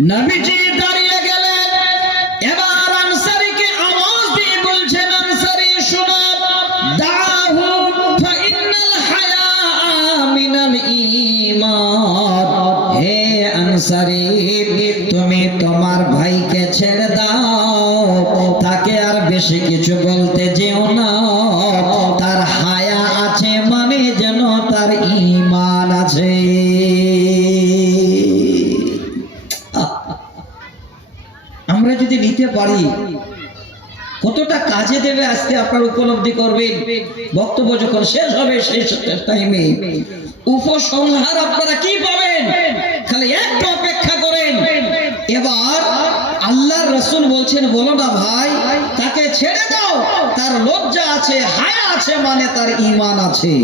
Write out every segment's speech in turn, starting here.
নবীজি দাঁড়িয়ে গেলেন। এবার আনসারীকে আওয়াজ দিয়ে বলছেন, আনসারী শোনো, দাহু ফাইনাল হায়া মিনাল ঈমান। হে আনসারী, তুমি তোমার ভাইকে ছেড়ে দাও, তাকে আর বেশি কিছু বলতে যেও না। তার হায়া আছে মানে যেন তার ঈমান আছে। আমরা যদি নিতে পারি কতটা কাজে দেবে আজকে আপনার উপলব্ধি করবেন। বক্তব্য যখন শেষ হবে সেই টাইমে উপসংহার আপনারা কি পাবেন খালি একটু অপেক্ষা করেন। এবার আল্লাহর রাসূল বলছেন, বলো না ভাই, তাকে ছেড়ে দাও, তার লজ্জা আছে, হায়া আছে মানে তার ঈমান আছে।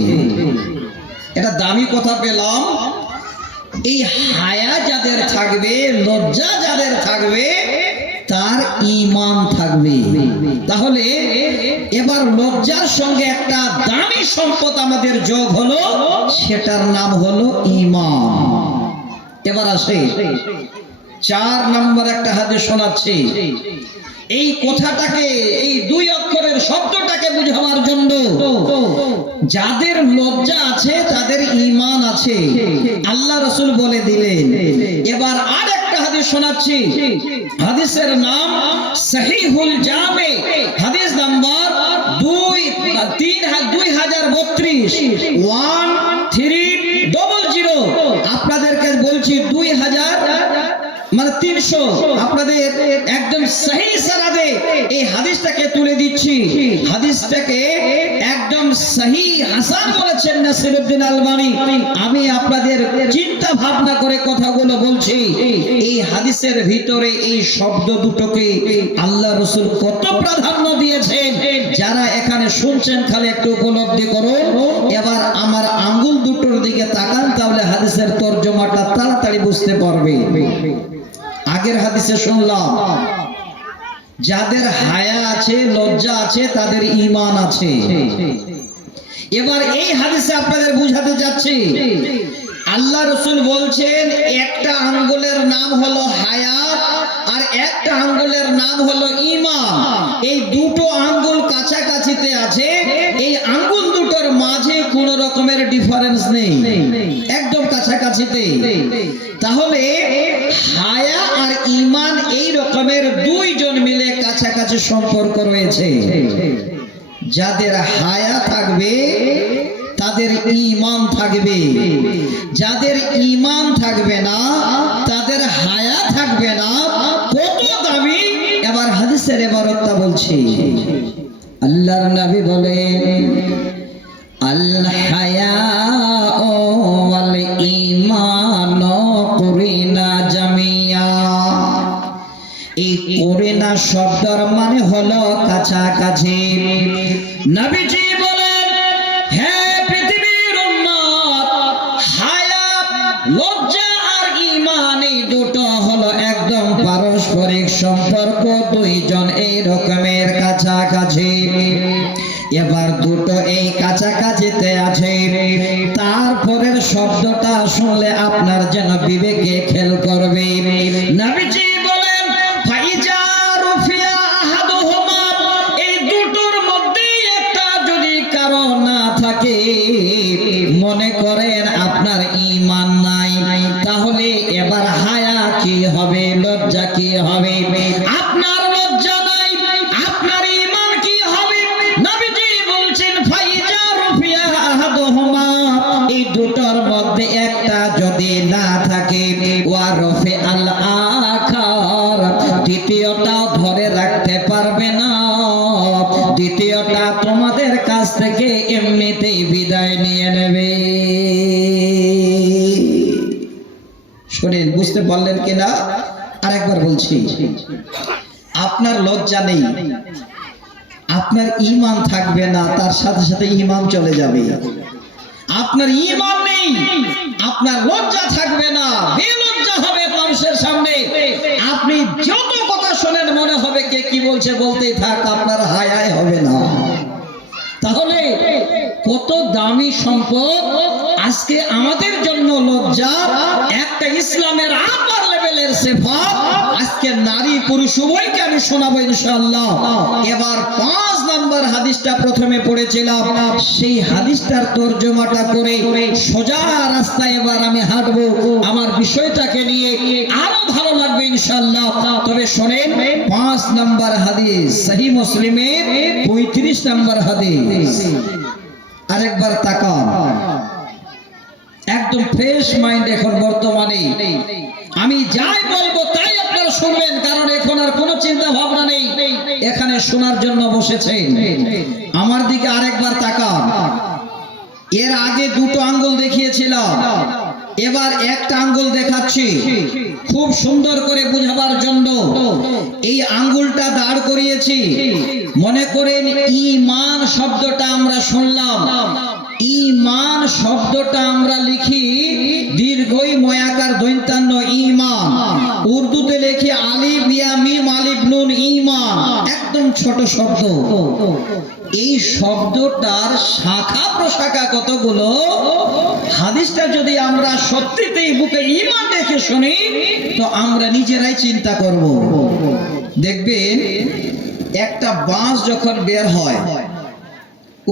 এটা দামি কথা পেলাম। এই হায়া যাদের থাকবে, লজ্জা যাদের থাকবে, তার ঈমান থাকবে। তাহলে এবার লজ্জার সঙ্গে একটা দামি সম্পদ আমাদের যোগ হলো, সেটার নাম হলো ঈমান। এবার আসে 4 নম্বর একটা হাদিস শোনাচ্ছি। এই কথাটাকে, এই 2 অক্ষরের শব্দটাকে বুঝাবার জন্য, যাদের লজ্জা আছে তাদের ঈমান আছে, আল্লাহ রাসূল বলে দিলেন। এবার আরেকটা হাদিস শোনাচ্ছি। হাদিসের নাম সহিহুল জামে, হাদিস নাম্বার 2032 1300। আপনাদেরকে বলছি 2000 মানে 300। আপনাদের একদম সহি সনদে এই হাদিসটাকে তুলে দিচ্ছি। হাদিসটাকে একদম সহি হাসান বলেছেন নাসিরউদ্দিন আলবানী। আমি আপনাদের চিন্তা ভাবনা করে কথাগুলো বলছি। এই হাদিসের ভিতরে এই শব্দ দুটোকে আল্লাহ রাসূল কত প্রাধান্য দিয়েছেন, যারা এখানে শুনছেন খালি একটু উপলব্ধি করুন। এবার আমার আঙ্গুল দুটোর দিকে তাকান, তাহলে হাদিসের তরজমাটা তাড়াতাড়ি বুঝতে পারবে। আগের হাদিসে শুনলাম যাদের হায়া আছে, লজ্জা আছে, তাদের ঈমান আছে। এবার এই হাদিসে আপনাদের বুঝাতে যাচ্ছি, আল্লাহ রাসূল বলছেন একটা আঙ্গুলের নাম হলো হায়া আর একটা আঙ্গুলের নাম হলো ঈমান। এই দুটো আঙ্গুল কাছাকাছিতে আছে, এই আঙ্গুল দুটোর মাঝে কোনো রকমের ডিফারেন্স নেই, একদম কাছাকাছিতে। তাহলে হায়া আর ঈমান এই রকমের দুইজন মিলে কাছাকাছি সম্পর্ক রয়েছে। যাদের হায়া থাকবে তাদের ঈমান থাকবে, যাদের ঈমান থাকবে না তাদের হায়া থাকবে না। কত দামি! এবার হাদিসের ইবারতটা বলছি। আল্লাহর নবী বলেন, আল হায়াউ ওয়াল ঈমানু কুরিনা জামিয়া। এই কুরিনা শব্দের মানে হলো কাছাকাছি। নবীজি বলেন, হে পৃথিবীর উম্মত, হায়া, লজ্জা আর ঈমান এই দুটো হলো একদম পারস্পরিক সম্পর্ক, দুইজন এই রকমের কাছাকাছি। এবার দুটো এই কাছাকাছিতে আছে, তারপরের শব্দটা শুনলে আপনার যেন বিবেকে খেয়াল করবে। নবীজি বলেন, ফাইজা রুফিয়া আহাদুহুমা, এই দুটোর মধ্যে একটা যদি কারো না থাকে, মনে করেন আপনার ঈমান নাই, তাহলে এবার হায়া কি হবে, লজ্জা কি হবে? আপনার লজ্জা নাই, আপনার ঈমান কি হবে? নবীজি বলছেন, ফাইজা রুফিয়া আহাদুহুমা, এই দুটোর মধ্যে একটা যদি না থাকে, ওয়া রফি আল আখার, দ্বিতীয়টা ধরে রাখতে পারবে না, দ্বিতীয়টা তোমাদের কাছ থেকে এমনিতেই বিদায় নিয়ে নেবে। শুনেন, বুঝতে পারলেন কিনা? আরেকবার বলছি, আপনার লজ্জা নেই, আপনার ঈমান থাকবে না, তার সাথে সাথে ঈমান চলে যাবে। আপনার ঈমান নেই, আপনার লজ্জা থাকবে না, বেলজ্জা হবে মানুষের সামনে। আপনি যত কথা শোনেন মনে হবে কে কি বলছে, বলতেই থাক, আপনার হায়াই হবে না। তাহলে কত দামি সম্পদ আজকে আমাদের জন্য লজ্জা একটা ইসলামের আপার লেভেলে ইমানের সিফাত আজকে নারী পুরুষ উভয়কে আমি শোনাবো ইনশাআল্লাহ। এবার 5 নাম্বার হাদিসটা প্রথমে পড়েছিলাম, সেই হাদিসটার তরজমাটা করে সোজা রাস্তায় এবার আমি হাঁটবো আমার বিষয়টাকে নিয়ে, আরো ভালো লাগবে ইনশাআল্লাহ। তবে শোনেন 5 নাম্বার হাদিস সহিহ মুসলিমের 35 নাম্বার হাদিস। আরেকবার তাকান, একদম ফ্রেশ মাইন্ড এখন বর্তমানে আমি যাই বলবো তাই আপনারা শুনবেন, কারণ এখন আর কোনো চিন্তা ভাবনা নেই, এখানে শোনার জন্য বসেছেন। আমার দিকে আরেকবার তাকান। এর আগে দুটো আঙ্গুল দেখিয়েছিলাম, এবার একটা আঙ্গুল দেখাচ্ছি খুব সুন্দর করে বুঝাবার জন্য। এই আঙ্গুলটা দাঁড় করিয়েছি, মনে করেন ঈমান শব্দটা আমরা শুনলাম, ঈমান শব্দটা আমরা লিখি দীর্ঘই ময়াকার দৈন্তান্ন ঈমান, উর্দুতে লিখি আলিফ ইয়া মিম আলিফ নুন ঈমান, একদম ছোট শব্দ। এই শব্দটার শাখা প্রশাখা কতগুলো, হাদিসটা যদি আমরা সত্যিতেই বুকে ঈমান রেখে শুনি তো আমরা নিজেরাই চিন্তা করব। দেখবেন একটা বাঁশ যখন বের হয়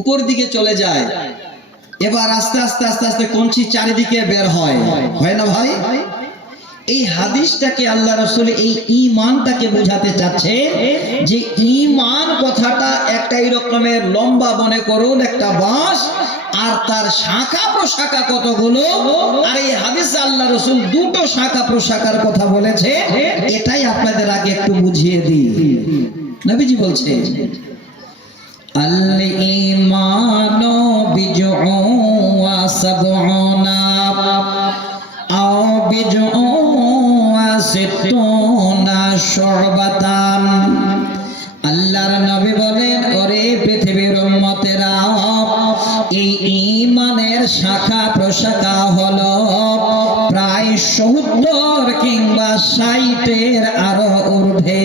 উপর দিকে চলে যায়, এবার আস্তে আস্তে আস্তে আস্তে কঞ্চি চারিদিকে বের হয়, হয় না ভাই? এই হাদিসটাকে আল্লাহ রাসূল এই ঈমানটাকে বোঝাতে চাচ্ছে যে ঈমান কথাটা একটা এই রকমের লম্বা, মনে করুন একটা বাঁশ, আর তার শাখা প্রশাখা কতগুলো। আর এই হাদিসে আল্লাহ রাসূল দুটো শাখা প্রশাখার কথা বলেছে, এটাই আপনাদের আগে একটু বুঝিয়ে দিই। নবীজি বলছে আল ঈমানু বিজউন ওয়া সাবউনা আও বিজউন ওয়া সিত্তুনা শুবাতান। আল্লাহর নবী বলেন, ওরে পৃথিবীর উম্মতেরা, এই ঈমানের শাখা প্রশাখা হলো প্রায় 70 কিংবা 60 আরো ঊর্ধ্বে।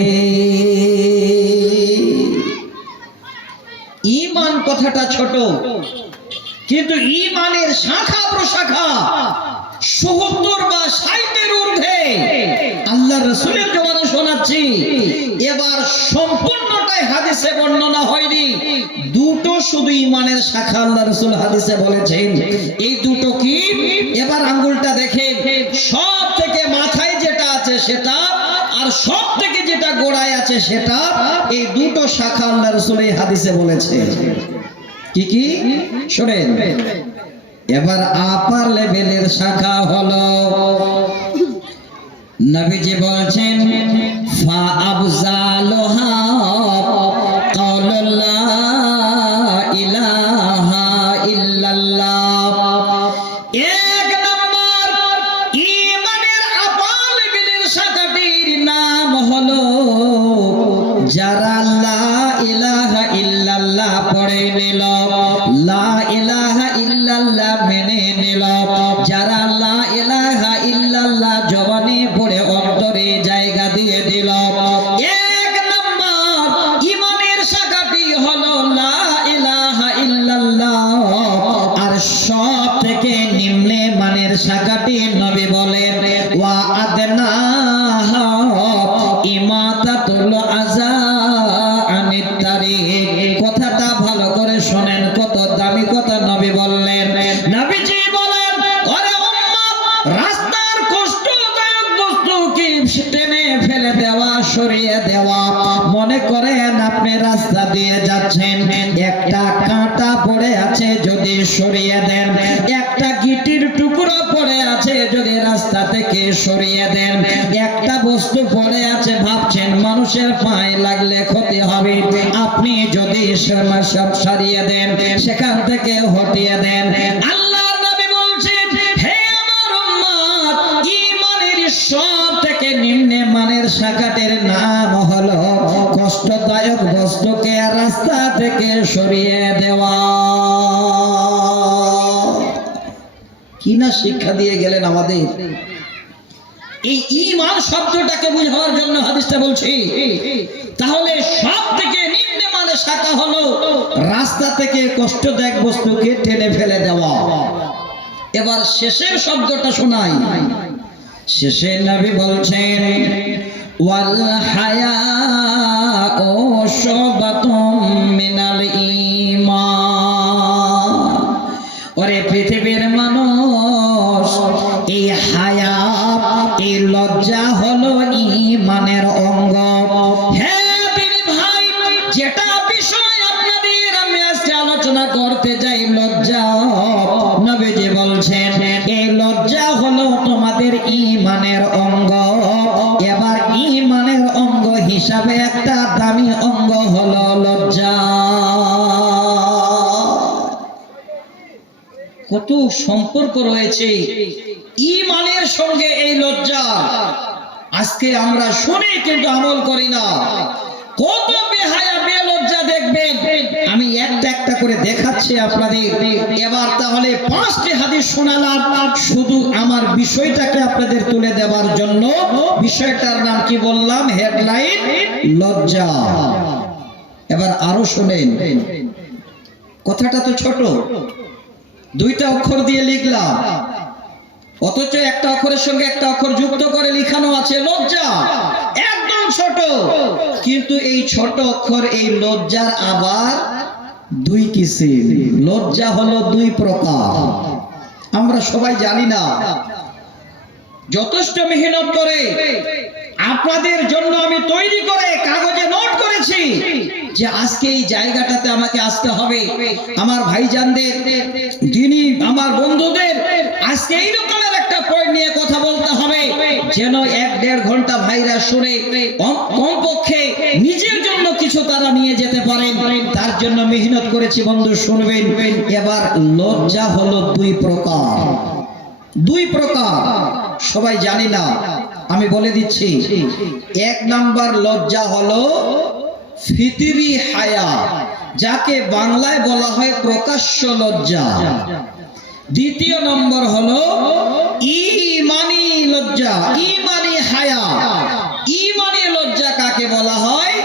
ঈমান কথাটা ছোট, কিন্তু ঈমানের শাখা প্রশাখা 70 বা 60 ঊর্ধ্বে আল্লাহ রাসূলের জবানে শোনাচ্ছি। এবার সম্পূর্ণটাই হাদিসে বর্ণনা হয়নি, দুটো শুধু ঈমানের শাখা আল্লাহ রাসূল হাদিসে বলেছেন। এই দুটো কি? এবার আঙ্গুলটা দেখেন, সব থেকে মাথায় যেটা আছে সেটা, আর সব থেকে যেটা গোড়ায় আছে সেটা, এই দুটো শাখা আল্লাহ রাসূল এই হাদিসে বলেছে। কি কি শুনেন। এবার আপার লেভেলের শাখা হলো, নবীজি বলছেন ফা আফজালুহা ক্বাউলু লা ইলাহা ইল্লাল্লাহ। এক নম্বর ঈমানের আপার লেভেলের শাখাটির নাম হলো যারা লা ইলাহা ইল্লাল্লাহ পড়ে নিল, লা ইলাহা ইল্লাল্লাহ মেনে নিল, যারা লা ইলাহা ইল্লাল্লাহ জবানে পড়ে অন্তরে জায়গা দিয়ে দিল। এক নম্বর ঈমানের শাখাটি হলো লা ইলাহা ইল্লাল্লাহ। আর সব থেকে নিম্নে মানের শাখাটি নবী বলেন ওয়া আদনাহা ইমাতাতুল আযা আনিত তারিক। কথাটা ভালো করে শোনেন, কত দামি কথা নবী বললেন। নবীজি বলেন, ওরে উম্মত, রাস্তার কষ্টদায়ক বস্তুকে টেনে ফেলে দেওয়া, সরিয়ে দেওয়া। মনে করেন আপনি রাস্তা দিয়ে যাচ্ছেন, একটা কাঁটা পড়ে আছে, যদি সরিয়ে দেন, একটা গিটির টুকরো পড়ে আছে, যদি রাস্তা থেকে সরিয়ে দেন, একটা বস্তু পড়ে আছে, ভাবছেন মানুষের পায়ে লাগলে ক্ষতি হবে, আপনি যদি সব সরিয়ে দেন, সেখান থেকে হটিয়ে দেন। আল্লাহ নবী বলছেন, হে আমার উম্মত, ঈমানের সব থেকে নিম্নে মানের শাখাটির নাম হলো কষ্টদায়ক বস্তুকে রাস্তা থেকে সরিয়ে দেওয়া। কি না শিক্ষা দিয়ে গেলেন আমাদের। এই ঈমান শব্দটাকে বুঝাবার জন্য হাদিসটা বলছি। তাহলে সব থেকে নিম্নে মানের শাখা হলো রাস্তা থেকে কষ্টদায়ক বস্তুকে টেনে ফেলে দেওয়া। এবার শেষের শব্দটা শোনাই, শেষে নবী বলছেন ওয়াল হায়াউ শুবাতুম মিনাল ঈমান। ওরে পৃথিবীর মানুষ, এই হায়া, এই লজ্জা হলো ঈমানের অঙ্গ। হ্যাঁ বীর ভাই, যেটা বিষয় আপনাদের আমি আজকে আলোচনা করতে যাই, লজ্জা, নবীজি বলছেন এই লজ্জা হলো তোমাদের ঈমানের অঙ্গ। এবার ঈমানের অঙ্গ হিসাবে একটা দামি অঙ্গ হলো লজ্জা। কত সম্পর্ক রয়েছে ঈমানের সঙ্গে এই লজ্জা। আজকে আমরা শুনি কিন্তু আমল করি না। কত বেহায়া বেলজ্জা দেখবেন। আমি একটা একটা করে দেখাচ্ছি আপনাদের। এবার তাহলে 5টি হাদিস শোনালাম শুধু আমার বিষয়টাকে আপনাদের তুলে দেওয়ার জন্য। বিষয়টার নাম কি বললাম? হেডলাইন লজ্জা। এবার আরো শুনেন, কথাটা তো ছোট, 2টা অক্ষর দিয়ে লিখলাম, অথচ একটা অক্ষরের সঙ্গে একটা অক্ষর যুক্ত করে লিখানো আছে লজ্জা। একদম ছোট, কিন্তু এই ছোট অক্ষর, এই লজ্জার আবার 2 কিসিম। লজ্জা হলো 2 প্রকার, আমরা সবাই জানি না। যথেষ্ট মেহনত করে আপনাদের জন্য আমি তৈরি করে কাগজে নোট করেছি যে আজকে এই জায়গাটাতে আমাকে আসতে হবে। আমার ভাইজানদের, যিনি আমার বন্ধুদের, আজকে এই রকমের একটা পয়েন্ট নিয়ে কথা বলতে হবে যেন 1-1.5 ঘন্টা ভাইরা শুনে কমপক্ষে নিজের জন্য কিছু তারা নিয়ে যেতে পারেন। তার জন্য মেহনত করেছি বন্ধু, শুনবেন। এবার লজ্জা হলো 2 প্রকার। 2 প্রকার, সবাই জানি না, আমি বলে দিচ্ছি। 1 নাম্বার লজ্জা হলো ফিতরি হায়া, যাকে বাংলায় বলা হয় প্রকাশ্য লজ্জা। 2য় নম্বর হলো ঈমানি লজ্জা, ঈমানি হায়া। ঈমানি লজ্জা কাকে বলা হয়?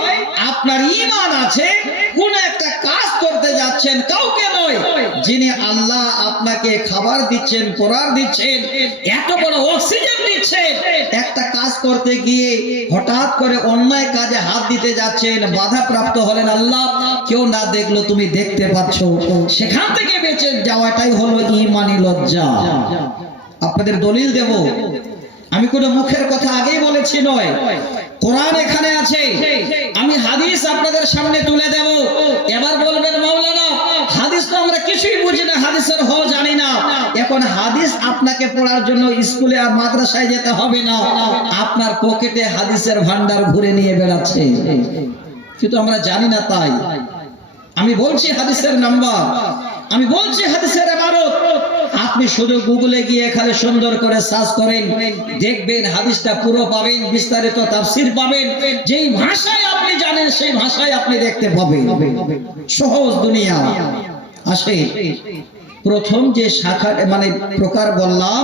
আপনার ঈমান আছে, কোন একটা কাজ করতে যাচ্ছেন, কাউকে নয়, যিনি আল্লাহ আপনাকে খাবার দিচ্ছেন, পরার দিচ্ছেন, এত বড় অক্সিজেন দিচ্ছেন, একটা কাজ করতে গিয়ে হঠাৎ করে অন্যায় কাজে হাত দিতে যাচ্ছেন, বাধা প্রাপ্ত হলেন, আল্লাহ কেউ না দেখলো তুমি দেখতে পাচ্ছ, সেখান থেকে বেঁচে যাওয়াটাই হলো ঈমানি লজ্জা। আপনাদের দলিল দেব, আমি কোনো মুখের কথা আগেই বলেছি নয়, কোরআন এখানে আছে, আমি হাদিস আপনাদের সামনে তুলে দেব। এবার বলবেন মাওলানা হাদিস তো আমরা কিছুই বুঝি না, হাদিসের হল জানি না। এখন হাদিস আপনাকে পড়ার জন্য স্কুলে আর মাদ্রাসায় যেতে হবে না, আপনার পকেটে হাদিসের ভান্ডার ঘুরে নিয়ে বেড়াচ্ছে, কিন্তু আমরা জানি না। তাই আমি বলছি হাদিসের নাম্বার, আমি বলছি হাদিসের ইবারত। আপনি শুধু গুগলে গিয়ে এখানে সুন্দর করে সার্চ করেন, দেখবেন হাদিসটা পুরো পাবেন, বিস্তারিত তাফসীর পাবেন, যেই ভাষায় আপনি জানেন সেই ভাষায় আপনি দেখতে পাবেন। সহজ দুনিয়া আসে। প্রথম যে শাখা মানে প্রকার বললাম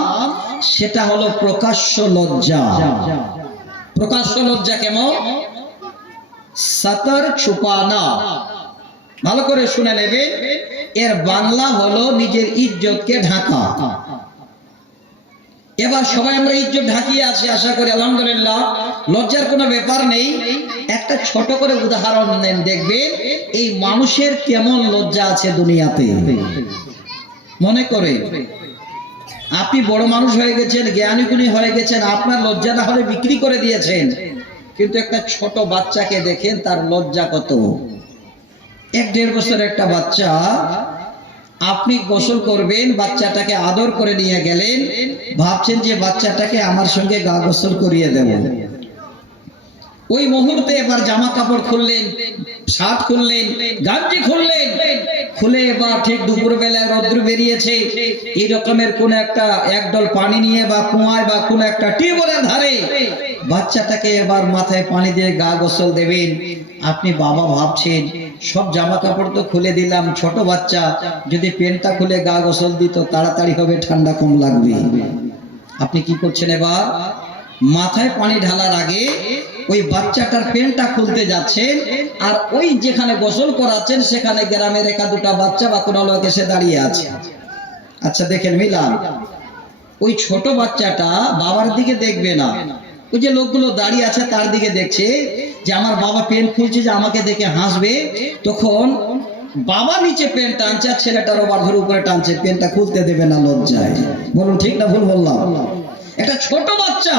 সেটা হলো প্রকাশ্য লজ্জা। প্রকাশ্য লজ্জা কেমন? সাতর ছুপানা। ভালো করে শুনে নেবেন, এর বাংলা হলো নিজের ইজ্জতকে ঢাকা। এবার সবাই আমরা ইজ্জত ঢাকিয়ে আছি, আশা করি আলহামদুলিল্লাহ, লজ্জার কোনো ব্যাপার নেই। একটা ছোট করে উদাহরণ নেন, দেখবেন এই মানুষের কেমন লজ্জা আছে দুনিয়াতে। মনে করে আপনি বড় মানুষ হয়ে গেছেন, জ্ঞানী গুণী হয়ে গেছেন, আপনার লজ্জা না হলে বিক্রি করে দিয়েছেন, কিন্তু একটা ছোট বাচ্চাকে দেখেন তার লজ্জা কত। 1-1.5 বছরের একটা বাচ্চা, আপনি গোসল করবেন, বাচ্চাটাকে আদর করে নিয়ে গেলেন, ভাবছেন যে বাচ্চাটাকে আমার সঙ্গে গা গোসল করিয়ে দেব। ওই মুহূর্তে এবার জামা কাপড় খুললেন, শার্ট খুললেন, গাঞ্জি খুললেন, খুলে এবার ঠিক দুপুর বেলায় রৌদ্র বেরিয়েছে, এই রকমের কোন একটা একডল পানি নিয়ে বা কুয়ায় বা কোন একটা টিউবওয়েলের ধারে বাচ্চাটাকে এবার মাথায় পানি দিয়ে গা গোসল দেবেন। আপনি বাবা ভাবছেন সব জামা কাপড় তো খুলে দিলাম, ছোট বাচ্চা যদি প্যান্টটা খুলে গা গোসল দিত তাড়াতাড়ি হবে, ঠান্ডা কম লাগবে। আপনি কি করছেন? এবার মাথায় পানি ঢালার আগে ওই বাচ্চাটার প্যান্টটা খুলতে যাচ্ছেন, আর ওই যেখানে গোসল করাচ্ছেন সেখানে গ্রামের 1-2টা বাচ্চা বা কোনো লোক এসে দাঁড়িয়ে আছে। আচ্ছা দেখেন মিলান, ওই ছোট বাচ্চাটা বাবার দিকে দেখবে না, ওই যে লোকগুলো দাঁড়িয়ে আছে তার দিকে দেখছে যে আমার বাবা পেন খুলছে, যে আমাকে দেখে হাসবে। তখন বাবা নিচে পেন টানছে আর ছেলেটার ওভার ধরে উপরে টানছে, পেনটা খুলতে দেবে না লজ্জায়। বলুন ঠিক না ভুল বললাম? একটা ছোট বাচ্চা,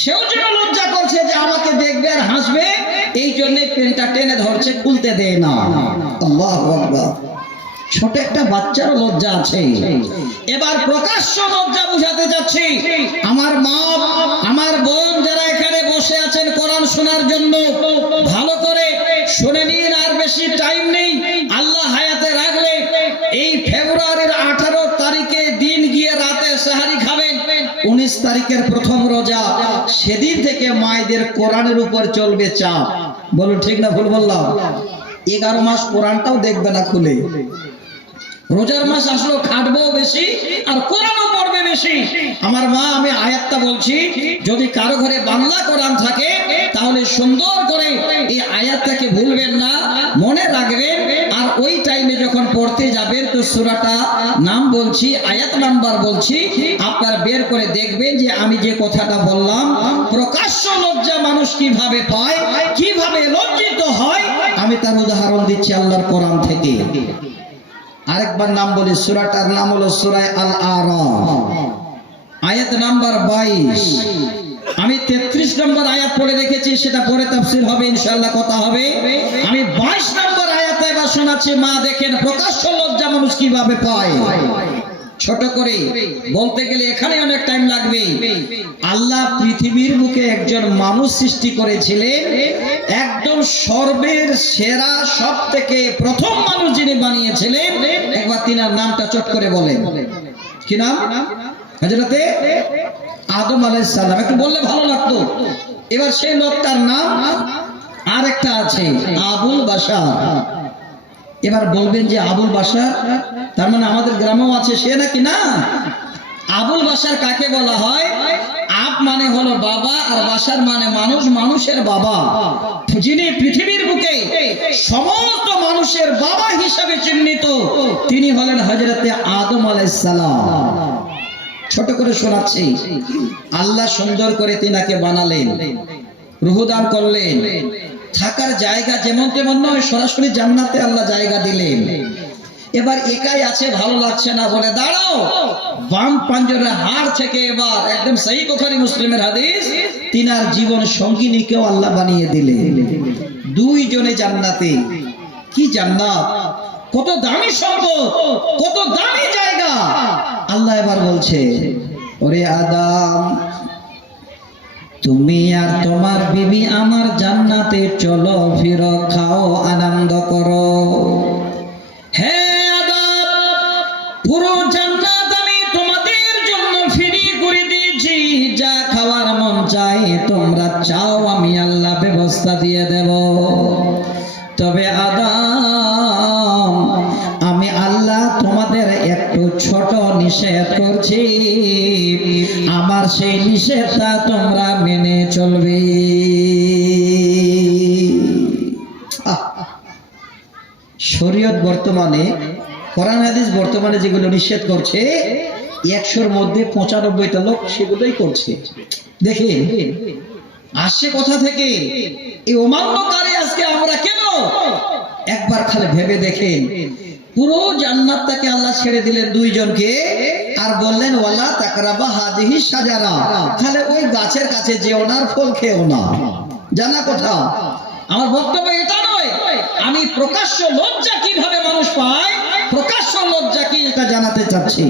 সেও যেন লজ্জা করছে যে আমাকে দেখবে আর হাসবে, এই জন্য পেনটা টেনে ধরছে, খুলতে দেয় না। আল্লাহু আকবার। ছোট একটা বাচ্চারও লজ্জা আছে। এবার প্রকাশ্য লজ্জা বুঝাতে যাচ্ছি। আমার মা, আমার বোন যারা এখানে বসে আছেন কোরআন শোনার জন্য, ভালো করে শুনে নিন, আর বেশি টাইম নেই। আল্লাহ হায়াতে রাখলে এই ফেব্রুয়ারির 18 তারিখে দিন গিয়ে রাতে সাহারি খাবেন, 19 তারিখের প্রথম রোজা, সেদিন থেকে মায়েদের কোরআনের উপর চলবে চাপ। বলুন ঠিক না ভুল বললাম? 11 মাস কোরআনটাও দেখবে না খুলে। রোজার মাস আসলো খাটবো বেশি আর কোরআনও পড়বে বেশি। আমার মা, আমি আয়াতটা বলছি, যদি কারো ঘরে বাংলা কোরআন থাকে তাহলে সুন্দর করে এই আয়াতটাকে ভুলবেন না, মনে রাখবেন। আর ওই টাইমে যখন পড়তে যাবেন তো সূরাটা নাম বলছি, আয়াত নাম্বার বলছি, আপনারা বের করে দেখবেন যে আমি যে কথাটা বললাম, প্রকাশ্য লজ্জা মানুষ কিভাবে পায়, কিভাবে লজ্জিত হয়, আমি তার উদাহরণ দিচ্ছি আল্লাহর কোরআন থেকে। আরেকবার নাম বলি, সূরাটার নাম হলো সূরা আল আরাফ, আয়াত নাম্বার 22। আমি 33 নম্বর আয়াত পড়ে রেখেছি, সেটা পরে তাফসীর হবে ইনশাআল্লাহ, কথা হবে। আমি 22 নম্বর আয়াত এবার শোনাচ্ছি। মা দেখেন প্রকাশ্য লজ্জা মানুষ কিভাবে পায়। ছোট করে বলতে গেলে এখানে অনেক টাইম লাগবে। আল্লাহ পৃথিবীর বুকে একজন মানুষ সৃষ্টি করেছিলেন, একদম সর্বের সেরা, সব থেকে প্রথম মানুষ যিনি বানিয়েছিলেন, একবার তিনার নামটা চট করে বলেন। কি নাম? হযরতে আদম আলাইহিস সালাম। একটু বললে ভালো লাগতো। এবার সেই লোকটার নাম আরেকটা আছে, আবুল বাশার। এবার বলবেন যে আবুল বাশার তার মানে আমাদের গ্রামেও আছে সে নাকি? না। আবুল বাশার কাকে বলা হয়? আব মানে হলো বাবা, আর বাশার মানে মানুষ, মানুষের বাবা। যিনি পৃথিবীর বুকে সমস্ত মানুষের বাবা হিসাবে চিহ্নিত, তিনি হলেন হযরতে আদম আলাইহিস সালাম। ছোট করে শোনাচ্ছি। আল্লাহ সুন্দর করে তিনাকে বানালেন, রূহ দান করলেন, থাকার জায়গা যেমন তেমন নয়, সরাসরি জান্নাতে আল্লাহ জায়গা দিলেন। এবার একাই আছে, ভালো লাগছে না বলে দাঁড়াও, বাম পাঞ্জরের হাড় থেকে এবার একদম সহি বুখারী মুসলিমের হাদিস, তিনার জীবন সঙ্গিনীকেও আল্লাহ বানিয়ে দিলেন। দুইজনে জান্নাতে। কি জান্নাত, কত দামি সম্পদ, কত দামি জায়গা। আল্লাহ এবার বলছে, ওরে আদম, তুমি আর তোমার বিবি আমার জান্নাতে চলো ফিরো, খাও, আনন্দ করো। হে আদম, পুরো জান্নাত আমি তোমাদের জন্য ফ্রি করে দিয়েছি, যা খাওয়ার মন চাই তোমরা চাও, আমি আল্লাহ ব্যবস্থা দিয়ে দেব। তবে আদম, আমি আল্লাহ তোমাদের একটু ছোট নিষেধ করছি, আমার সেই নিষেধটা তোমরা মেনে চলবে। শরীয়ত বর্তমানে, কোরআন হাদিস বর্তমানে যেগুলো নিষেধ করছে, 100-র মধ্যে 95টা লোক সেগুলোই করছে। দেখেন আসে কথা থেকে, এই অমান্যকারী আজকে আমরা কেন? একবার খালি ভেবে দেখেন, পুরো জান্নাতটাকে আল্লাহ ছেড়ে দিলেন দুইজনকে, আর বললেন ওয়ালা তাকরাবা হাযিহি শাজারা, খালি ওই গাছের কাছে যেও না, ফল খেও না। জানা কথা। আমার বক্তব্য এটা নয়, আমি প্রকাশ্য লজ্জা কিভাবে মানুষ পায়, প্রকাশ্য লজ্জা কি এটা জানাতে চাচ্ছি।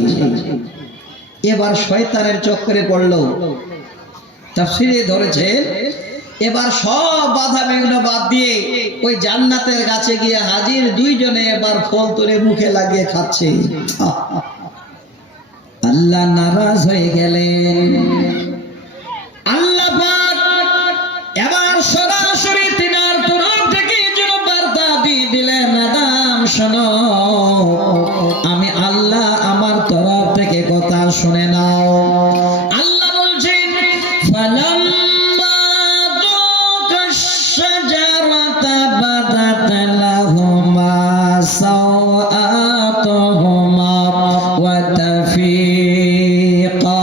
এবার শয়তানের চক্করে পড়লো, তাফসীরে ধরেছে। এবার সব বাধা বিঘ্ন বাদ দিয়ে ওই জান্নাতের গাছে গিয়ে হাজির, দুইজনে এবার ফল তুলে মুখে লাগিয়ে খাচ্ছে। আল্লাহ নারাজ হয়ে গেলেন। আল্লাহ পাক এবার সরাসরি তিনার তরফ থেকে যেন বার্তা দিয়ে দিলেন, আদম শোনো, আমি আল্লাহ আমার তরফ থেকে কথা শুনে নাও। আল্লাহ বলছেন, ফালাম্মা যাকাশ শাজারাতা বাদাত লাহুমা সাওআতুহুমা ওয়া তাফিকা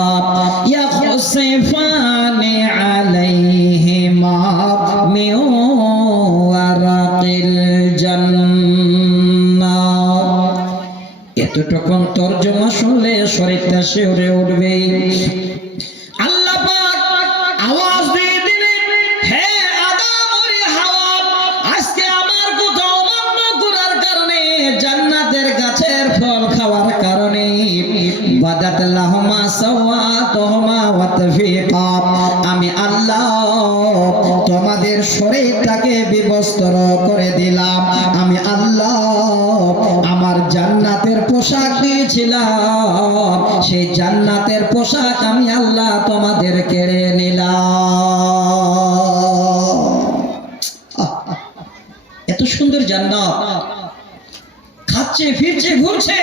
শিউরে উঠবে। আল্লাহ পাক আওয়াজ দিয়ে দিলেন, হে আদম ওরে হাওয়া, আজকে আমার কথা অমান্য করার কারণে, জান্নাতের গাছের ফল খাওয়ার কারণে, বাদাত লাহুমা সাওয়াতুহুমা ওয়া তাফিকা, আমি আল্লাহ তোমাদের শরীরটাকে বিবস্ত্র করে দিলাম। আমি আল্লাহ আমার জান্নাতের পোশাক দিয়েছিলাম, সেই জান্নাতের পোশাক আমি আল্লাহ তোমাদের কেড়ে নিলাম। এত সুন্দর জান্নাত, খাচ্ছে ফিরছে ঘুরছে,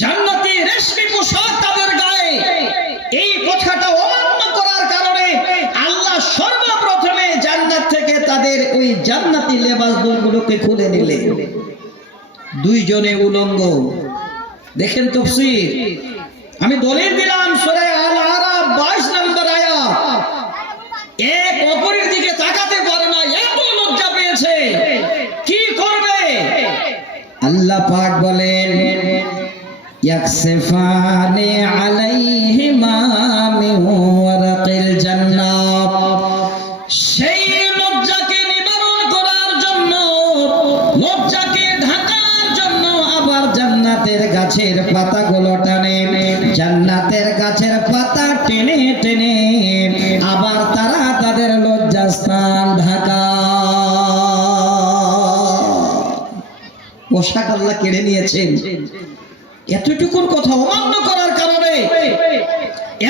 জান্নাতি রেশমি পোশাক তাদের গায়ে। এই কথাটা অমান্য করার কারণে আল্লাহ সর্বপ্রথমে জান্নাত থেকে তাদের ওই জান্নাতি লেবাসগুলোকে খুলে নিলেন। দুইজনে উলঙ্গ। দেখেন তাফসীর, আমি দলিল দিলাম সূরা আল আরাফ 22 নম্বর আয়াত। এক অপরের দিকে তাকাতে পারে না, এত লজ্জা পেয়েছে। কি করবে? আল্লাহ পাক বলেন, ইয়াকসিফানি আলাইহিমা মিন ওয়ারাকিল জান্নাত, সেই লজ্জাকে নিবারণ করার জন্য, লজ্জাকে ঢাকার জন্য আবার জান্নাতের গাছের পাতাগুলো টানে, জান্নাতের গাছের পাতা টেনে টেনে আবার তারা তাদের লজ্জাস্থান ঢাকা। পোশাক আল্লাহ কেড়ে নিয়েছেন। এতটুকুর কথা অমান্য করার কারণে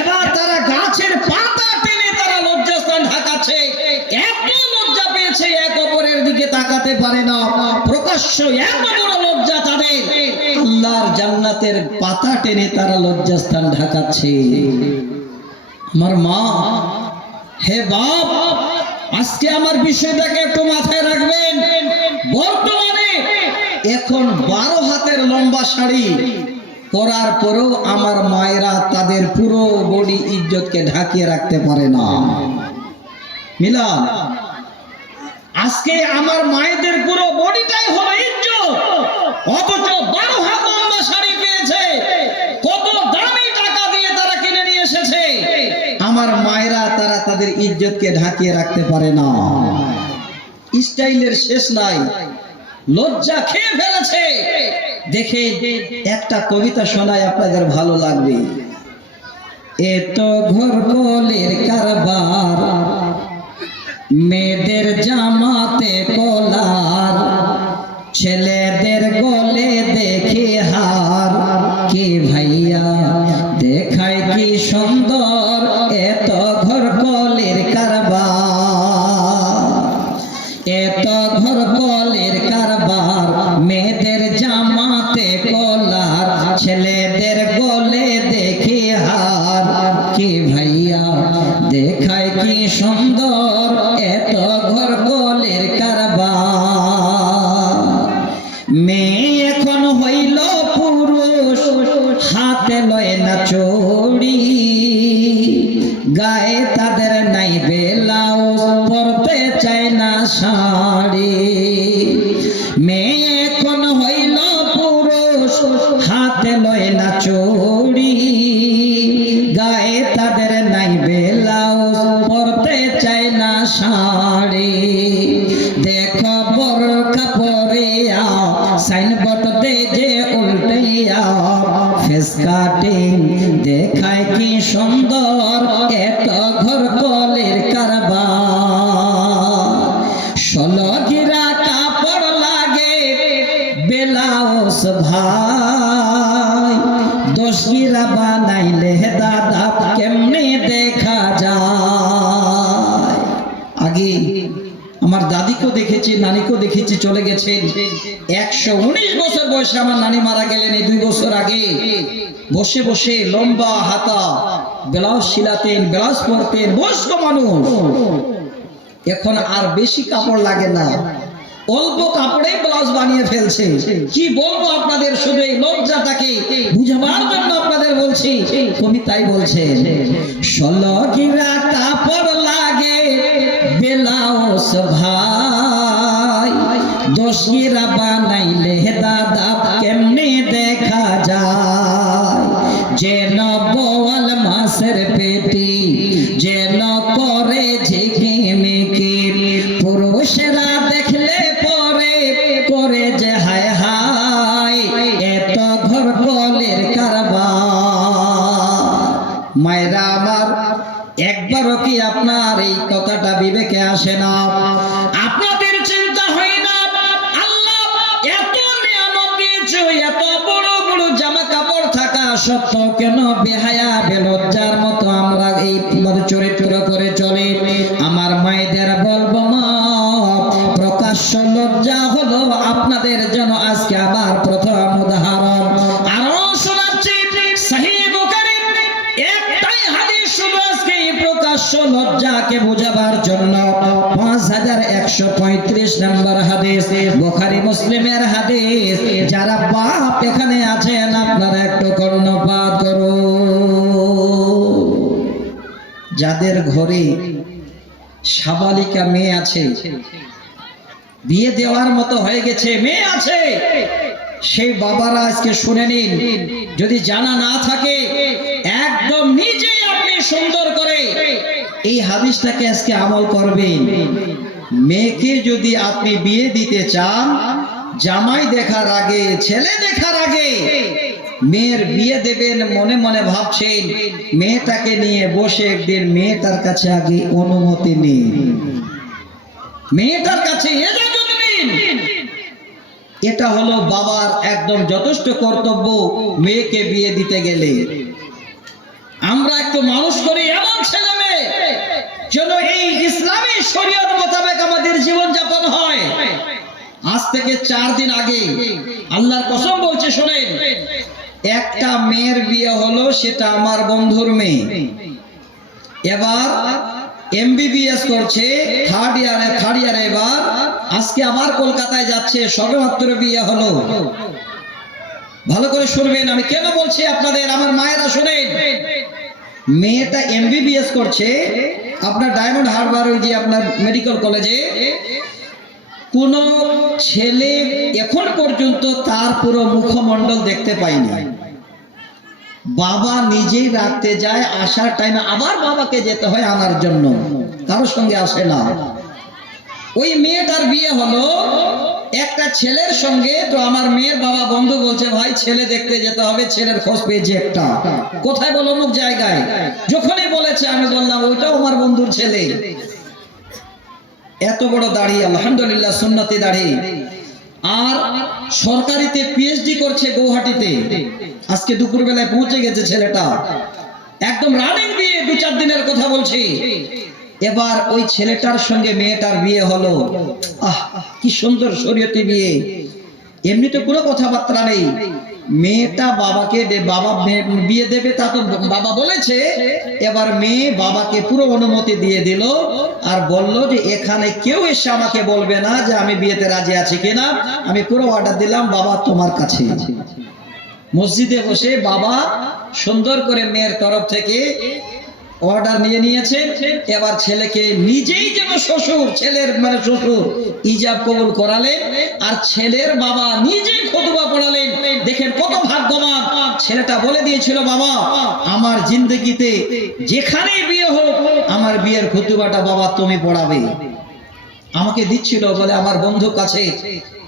এবার তারা গাছের পাতা টেনে তারা লজ্জাস্থান ঢাকাচ্ছে। এত লজ্জা পেয়েছে, এক অপরের দিকে তাকাতে পারে না। প্রকাশ্য এত বড় লজ্জা তাদের, আল্লাহর জান্নাতের পাতা টেনে তারা লজ্জাস্থান ঢাকাচ্ছে। আমার মা, হে বাপ, আজকে আমার বিষয়টাকে একটু মাথায় রাখবেন। বর্তমানে এখন 12 হাতের লম্বা শাড়ি পরার পরেও আমার মায়েরা তাদের পুরো বডি ইজ্জতকে ঢাকিয়ে রাখতে পারে না। মিলান, আজকে আমার মায়েদের পুরো বডিটাই হলো ইজ্জত, অথচ 12 হাত লম্বা শাড়ি পেয়েছে। কত দামি টাকা দিয়ে তারা কিনে নিয়ে এসেছে, আমার মায়েরা তারা তাদের ইজ্জতকে ঢাকিয়ে রাখতে পারে না। স্টাইলের শেষ নাই, লজ্জা খেয়ে ফেলেছে। দেখে একটা কবিতা শোনায়, আপনাদের ভালো লাগবে। এত ঘর কোলের কারবার, মেয়েদের জামাতে কলার, ছেলেদের গলে দেখে হার, কি ভাইয়া দেখায় কি সুন্দর, এত ঘর কোলের কারবার, এত ঘর কোলের কারবার, মেয়েদের জামাতে কলার, ছেলেদের গলে দেখি হার, কি ভাইয়া দেখায় কি সুন্দর, এত ঘর কোলের কারবার। মেয়ে এখন হইল পুরুষ, হাতে লয় না চড়ি, গায়ে তাদের নাই ব্লাউজ, পরতে চায় না শাড়ি। মেয়ে এখন হইল পুরুষ, হাতে লয় না চড়ি, গায়ে তাদের নাই ব্লাউজ, পরতে চায় না শাড়ি। দেখো বোরকা পরিয়া, সাইনবোর্ড দে যে উল্টাইয়া, ফেস কাটিং দেখায় কি সুন্দর, এত ঘর কোলের কারবার। 16 গিরা কাপড় লাগে ব্লাউজ ভাই, 10 গিরা বানাইলে দাদা কেমনে দেখা যায়। আগে আমার দাদিকেও দেখেছি, নানিকেও দেখেছি, চলে গেছেন। 119 বছর বয়সে আমার নানি মারা গেলেন এই 2 বছর আগে। বসে বসে লম্বা হাতা ব্লাউজ সিলাতেন, ব্লাউজ পরতেন, বয়স্ক মানুষ। এখন আর বেশি কাপড় লাগে না, অল্প কাপড়ে ব্লাউজ বানিয়ে ফেলছে। কি বলবো আপনাদের, শুধু এই লজ্জাটাকে বুঝাবার জন্য আপনাদের বলছি। কবি তাই বলছেন, 16 গিরা কাপড় লাগে ব্লাউজ ভাই, 10 গিরা বানাইলে দাদা কেমনে দেখা যায়। যে কথাটা বিবেকে আসে না। আপনাদের চিন্তা হয় না আল্লাহ এত নিয়ামত দিয়েছে, এত বড় বড় জামা কাপড় থাকা সত্ত্বেও কেন বেহায়া বেলজ্জার মতো আমরা এই চরিত্র করে চলে? আমার মায়েদের বলবো, মা, প্রকাশ্য লজ্জা হলো আপনাদের জন্য আজকে আবার প্রথম উদাহরণ। আরো শোনাচ্ছি, সহিহ বুখারীর একটাই হাদিস শুধু আজকে প্রকাশ্য লজ্জাকে বোঝাবার জন্য, 5135 নম্বর হাদিস, বুখারী মুসলিমের হাদিস। যারা বাপ এখানে আছেন আপনারা একটু কর্ণপাত করুন। যাদের ঘরে সাবালিকা মেয়ে আছে, বিয়ে দেওয়ার মতো হয়ে গেছে, মেয়ে আছে, সেই বাবারা আজকে শুনে নিন। যদি জানা না থাকে একদম নিজেই আপনি সুন্দর করে এই হাদিসটাকে আজকে আমল করবেন। মেয়েকে যদি আপনি বিয়ে দিতে চান, জামাই দেখার আগে, ছেলে দেখার আগে মেয়ের বিয়ে দেবেন মনে মনে ভাবছেন, মেয়েটাকে নিয়ে বসে একদিন মেয়েটার কাছে আগে অনুমতি নিন, মেয়েটার কাছে এজাজত নিন। এটা হলো বাবার একদম যথেষ্ট কর্তব্য মেয়েকে বিয়ে দিতে গেলে। আমরা একটু মানুষ করি এমন ছেলে মেয়ে যেন এই ইসলামী শরীয়ত মোতাবেক আমাদের জীবন যাপন হয়। আজ থেকে 4 দিন আগে আল্লাহর কসম বলছে, শোনেন, একটা মেয়ের বিয়ে হলো, সেটা আমার বন্ধুর মেয়ে। এবার এমবিবিএস করছে, থার্ড ইয়ারে এবার আজকে আবার কলকাতায় যাচ্ছে, সবেমাত্র বিয়ে হলো। ভালো করে শুনবেন, আমি কেন বলছি আপনাদের, আমার মায়েরা শুনেন। মেয়েটা এমবিবিএস করছে আপনার ডায়মন্ড হারবার, ওই যে আপনার মেডিকেল কলেজে। কোন ছেলে এখন পর্যন্ত তার পুরো মুখমণ্ডল দেখতে পায়নি। বাবা নিজেই রাখতে যায়, আসার টাইমে আবার বাবাকে যেতে হয় আনার জন্য, কারোর সঙ্গে আসে না। ওই মেয়েটার বিয়ে হলো একটা ছেলের সঙ্গে। তো আমার মেয়ের বাবা বন্ধু বলছে, ভাই ছেলে দেখতে যেতে হবে, ছেলের খোঁজ পেয়েছে একটা। কোথায় বলো? অমুক জায়গায়। যখনই বলেছে আমি বললাম ওইটাও আমার বন্ধুর ছেলে। এত বড় দাড়ি, আলহামদুলিল্লাহ, সুন্নতি দাড়ি, আর সরকারিতে পিএইচডি করছে গুয়াহাটিতে। আজকে দুপুর বেলায় পৌঁছে গেছে ছেলেটা, একদম রানিং বিয়ে, 2-4 দিনের কথা বলছি। এবার ওই ছেলেটার সঙ্গে মেয়েটার বিয়ে হলো। আহ, কি সুন্দর শরীয়তি বিয়ে। এমনিতে কোনো কথাবার্তা নেই, মেয়েটা বাবাকে বাবা বিয়ে দেবে তা তো বাবা বলেছে। এবার মেয়ে বাবাকে পুরো অনুমতি দিয়ে দিল, আর বলল যে এখানে কেউ এসে আমাকে বলবে না যে আমি বিয়েতে রাজি আছি কিনা, আমি পুরো অর্ডার দিলাম, বাবা তোমার কাছে। মসজিদে বসে বাবা সুন্দর করে মেয়ের তরফ থেকে অর্ডার নিয়ে নিয়েছেন। এবার ছেলেকে নিজেই যেন শ্বশুর, ছেলের মানে শ্বশুর ইজাব কবুল করালেন, আর ছেলের বাবা নিজেই খুতবা পড়ালেন। দেখেন কত ভাগ্যবান ছেলেটা। বলে দিয়েছিল, বাবা আমার জিন্দগিতে যেখানেই বিয়ে হোক আমার বিয়ের খুতবাটা বাবা তুমি পড়াবে। আমাকে দিচ্ছিল বলে আমার বন্ধুর কাছে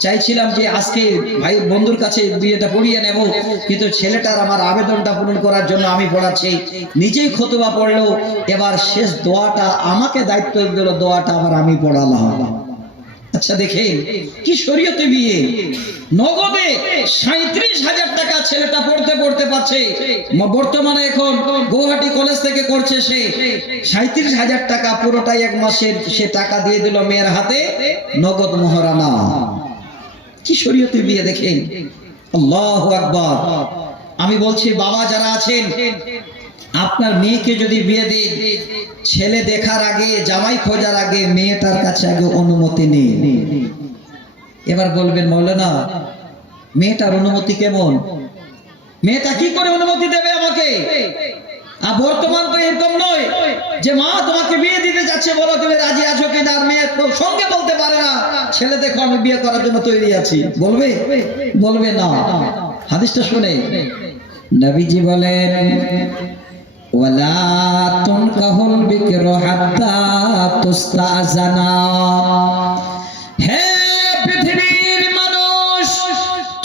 চাইছিলাম যে আজকে ভাই বন্ধুর কাছে বিয়েটা পড়িয়ে নেব, কিন্তু ছেলেটার আমার আবেদনটা পূরণ করার জন্য আমি পড়াচ্ছি। নিজেই খুতবা পড়লো। এবার শেষ দোয়াটা আমাকে দায়িত্ব দিল, দোয়াটা আবার আমি পড়ালাম। আচ্ছা দেখেন কি শরীয়তে বিয়ে। নগদে 37,000 টাকা ছেলেটা পড়তে পারছে। বর্তমানে এখন গুয়াহাটি কলেজ থেকে করছে সে। 37,000 টাকা পুরোটাই 1 মাসের সে টাকা দিয়ে দিল মেয়ের হাতে, নগদ মোহরানা। কি শরীয়তে বিয়ে দেখেন। আল্লাহু আকবার। আমি বলছি বাবা যারা আছেন, আপনার মেয়েকে যদি বিয়ে দেন, ছেলে দেখার আগে, জামাই খোঁজার আগে মেয়েটার কাছে আগে অনুমতি নিন। এবার বলবেন, মৌলানা মেয়েটার অনুমতি কেমন? মেয়েটা কি করে অনুমতি দেবে আমাকে? আর বর্তমান তো এরকম নয় যে মা তোমাকে বিয়ে দিতে যাচ্ছে, বলো তুমি রাজি আছো কিনা। আর মেয়ে সঙ্গে বলতে পারে না, ছেলে দেখো আমি বিয়ে করার জন্য তৈরি আছি। বলবে? বলবে না। হাদিসটা শুনে নবীজি বলেন, ওয়ালা তুনকাহুল বিকরু হাত্তা তুস্তাজানা। হে পৃথিবীর মানুষ,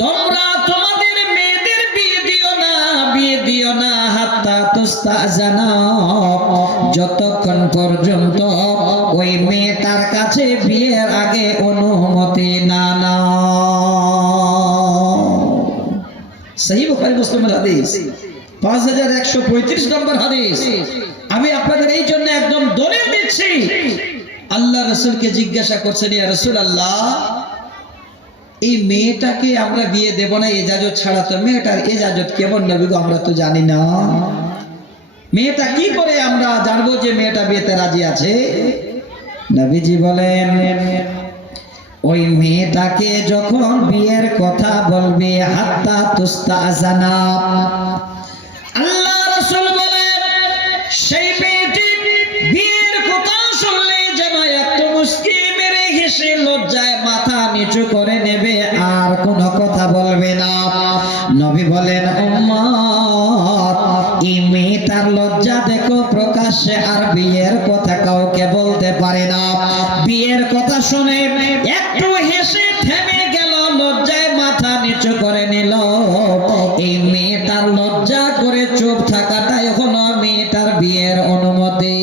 তোমরা তোমাদের মেয়েদের বিয়ে দিও না হাত্তা তুস্তাজানা, যতক্ষণ পর্যন্ত ওই ওই মেয়েটার কাছে বিয়ের আগে অনুমতি না নাও। সহিহ বুখারী মুসলিমের হাদিস 5135 নম্বর হাদিস। আমি আপনাদের এই জন্য একদম দলিল দিচ্ছি। আল্লাহ রাসূলকে জিজ্ঞাসা করছেন, ইয়া রাসূলুল্লাহ, এই মেয়েটাকে আমরা বিয়ে দেব না ইজাজত ছাড়া, তো মেয়েটার ইজাজত কেমন নবী গো, আমরা তো জানি না। মেয়েটা কি করে আমরা জানবো যে মেয়েটা বিয়েতে রাজি আছে? নবীজি বলেন, ওই মেয়েটাকে যখন বিয়ের কথা বলবে হাত্তা তুস্তাজানা, আল্লাহ রাসূল বলেন সেই মেয়েটি বিয়ের কথা শুনলে যেন একটু মুস্কি মেরে হেসে লজ্জায় মাথা নিচু করে নেবে, আর কোনো কথা বলবে না। নবী বলেন, উম্মত, এই মেয়েটার লজ্জা দেখো প্রকাশ্যে, আর বিয়ের কথা কাউকে বলতে পারে না। বিয়ের কথা শুনে একটু হেসে থেমে গেল, লজ্জায় মাথা নিচু করে নিল। এই মেয়েটার লজ্জা করে চুপ থাকাটাই হলো মেয়েটার বিয়ের অনুমতি।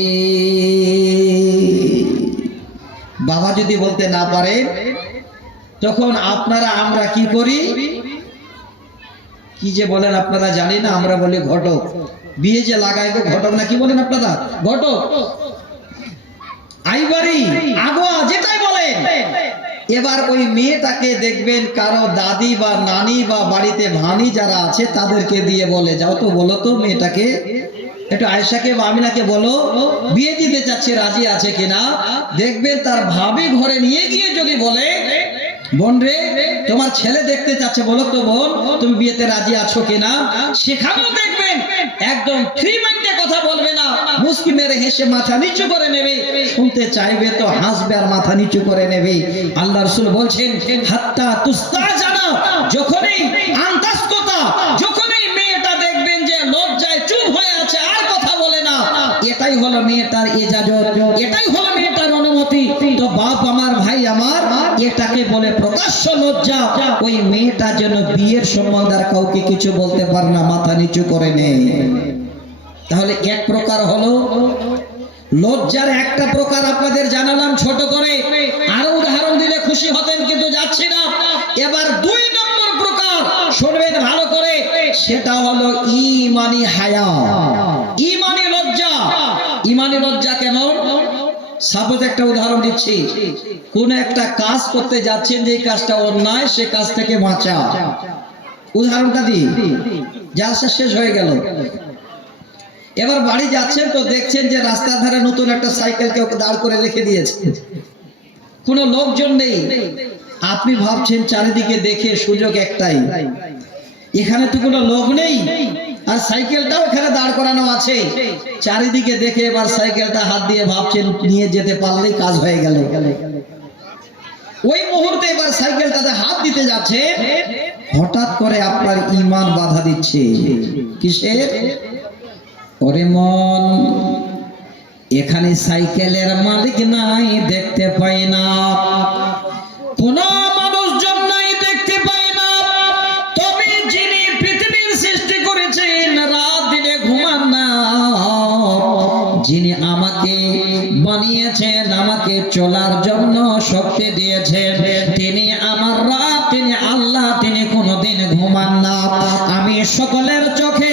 বাবা যদি বলতে না পারে, তখন আপনারা আমরা কি করি? কি যে বলেন আপনারা জানি না, আমরা বলি ঘটক। বিয়ে যে লাগাই গো ঘটক, না কি বলেন আপনারা? ঘটক, আইবারি, আগোয়া, যেটাই বলেন। এবার ওই মেয়েটাকে দেখবেন কারো দাদি বা নানি বা বাড়িতে ভানি যারা আছে তাদেরকে দিয়ে বলে, যাও তো বলো তো মেয়েটাকে, একটু আয়েশাকে বা আমিনাকে বলো বিয়ে দিতে চাচ্ছে, রাজি আছে কিনা। দেখবেন তার ভাবি ঘরে নিয়ে গিয়ে যদি বলে, বোন রে, তোমার ছেলে দেখতে চাচ্ছে, বলো তো বোন তুমি বিয়েতে রাজি আছো কিনা, সেখানেও দেখবেন একদম ফ্রি মাইন্ডে কথা বলবে না, মুস্কি মেরে হেসে মাথা নিচু করে নেবে। শুনতে চাইবে তো হাসবে আর মাথা নিচু করে নেবে। আল্লাহ রাসূল বলছেন, হাত্তা তুস্তাজানা, যখনই আন্তাসকতা, যখনই মেয়েটা দেখবেন যে লজ্জায় চুপ হয়ে আছে আর কথা বলে না, এটাই হলো মেয়েটার ইজাজত, এটাই হলো মেয়েটার অনুমতি। তো বাপ আমার, ভাই আমার, এটাকে বলে প্রকাশ্য লজ্জা। ওই মেয়েটা যেন বিয়ের সম্বন্ধে আর কাউকে কিছু বলতে পারে না, মাথা নিচু করে নেয়। তাহলে এক প্রকার হলো লজ্জার, একটা প্রকার আপনাদের জানালাম ছোট করে, আরো উদাহরণ দিলে খুশি হতেন কিন্তু যাচ্ছি না। এবার 2 নম্বর প্রকার শুনবেন ভালো করে, সেটা হলো ঈমানি হায়া, ঈমানি লজ্জা। ঈমানি লজ্জা কেমন? সাপোজ একটা উদাহরণ দিচ্ছি, কোন একটা কাজ করতে যাচ্ছেন, যে কাজটা অন্যায়, সে কাজ থেকে বাঁচা। উদাহরণটা দিই, জালসা শেষ হয়ে গেল, এবার বাড়ি যাচ্ছেন, তো দেখছেন যে রাস্তার ধারে নতুন একটা সাইকেল কেউ দাঁড় করে রেখে দিয়েছে, কোনো লোকজন নেই। আপনি ভাবছেন চারিদিকে দেখে সুযোগ একটাই, এখানে তো কোনো লোক নেই, আর সাইকেলটাও এখানে দাঁড় করানো আছে। চারিদিকে দেখে এবার সাইকেলটা হাত দিয়ে ভাবছেন নিয়ে যেতে পারলেই কাজ হয়ে গেল। ওই মুহূর্তে এবার সাইকেলটাতে হাত দিতে যাচ্ছে, হঠাৎ করে আপনার ঈমান বাধা দিচ্ছে। কিসের? ওরে মন, এখানে সাইকেলের মালিক নাই, দেখতে পাই না, কোন মানুষজন নাই, দেখতে পাই না, তবে যিনি পৃথিবীর সৃষ্টি করেছেন, রাত দিনে ঘুমান না, যিনি আমাকে বানিয়েছেন, আমাকে চলার জন্য শক্তি দিয়েছেন, তিনি আমার রব, তিনি আল্লাহ, তিনি কোনোদিন ঘুমান না। আমি সকলের চোখে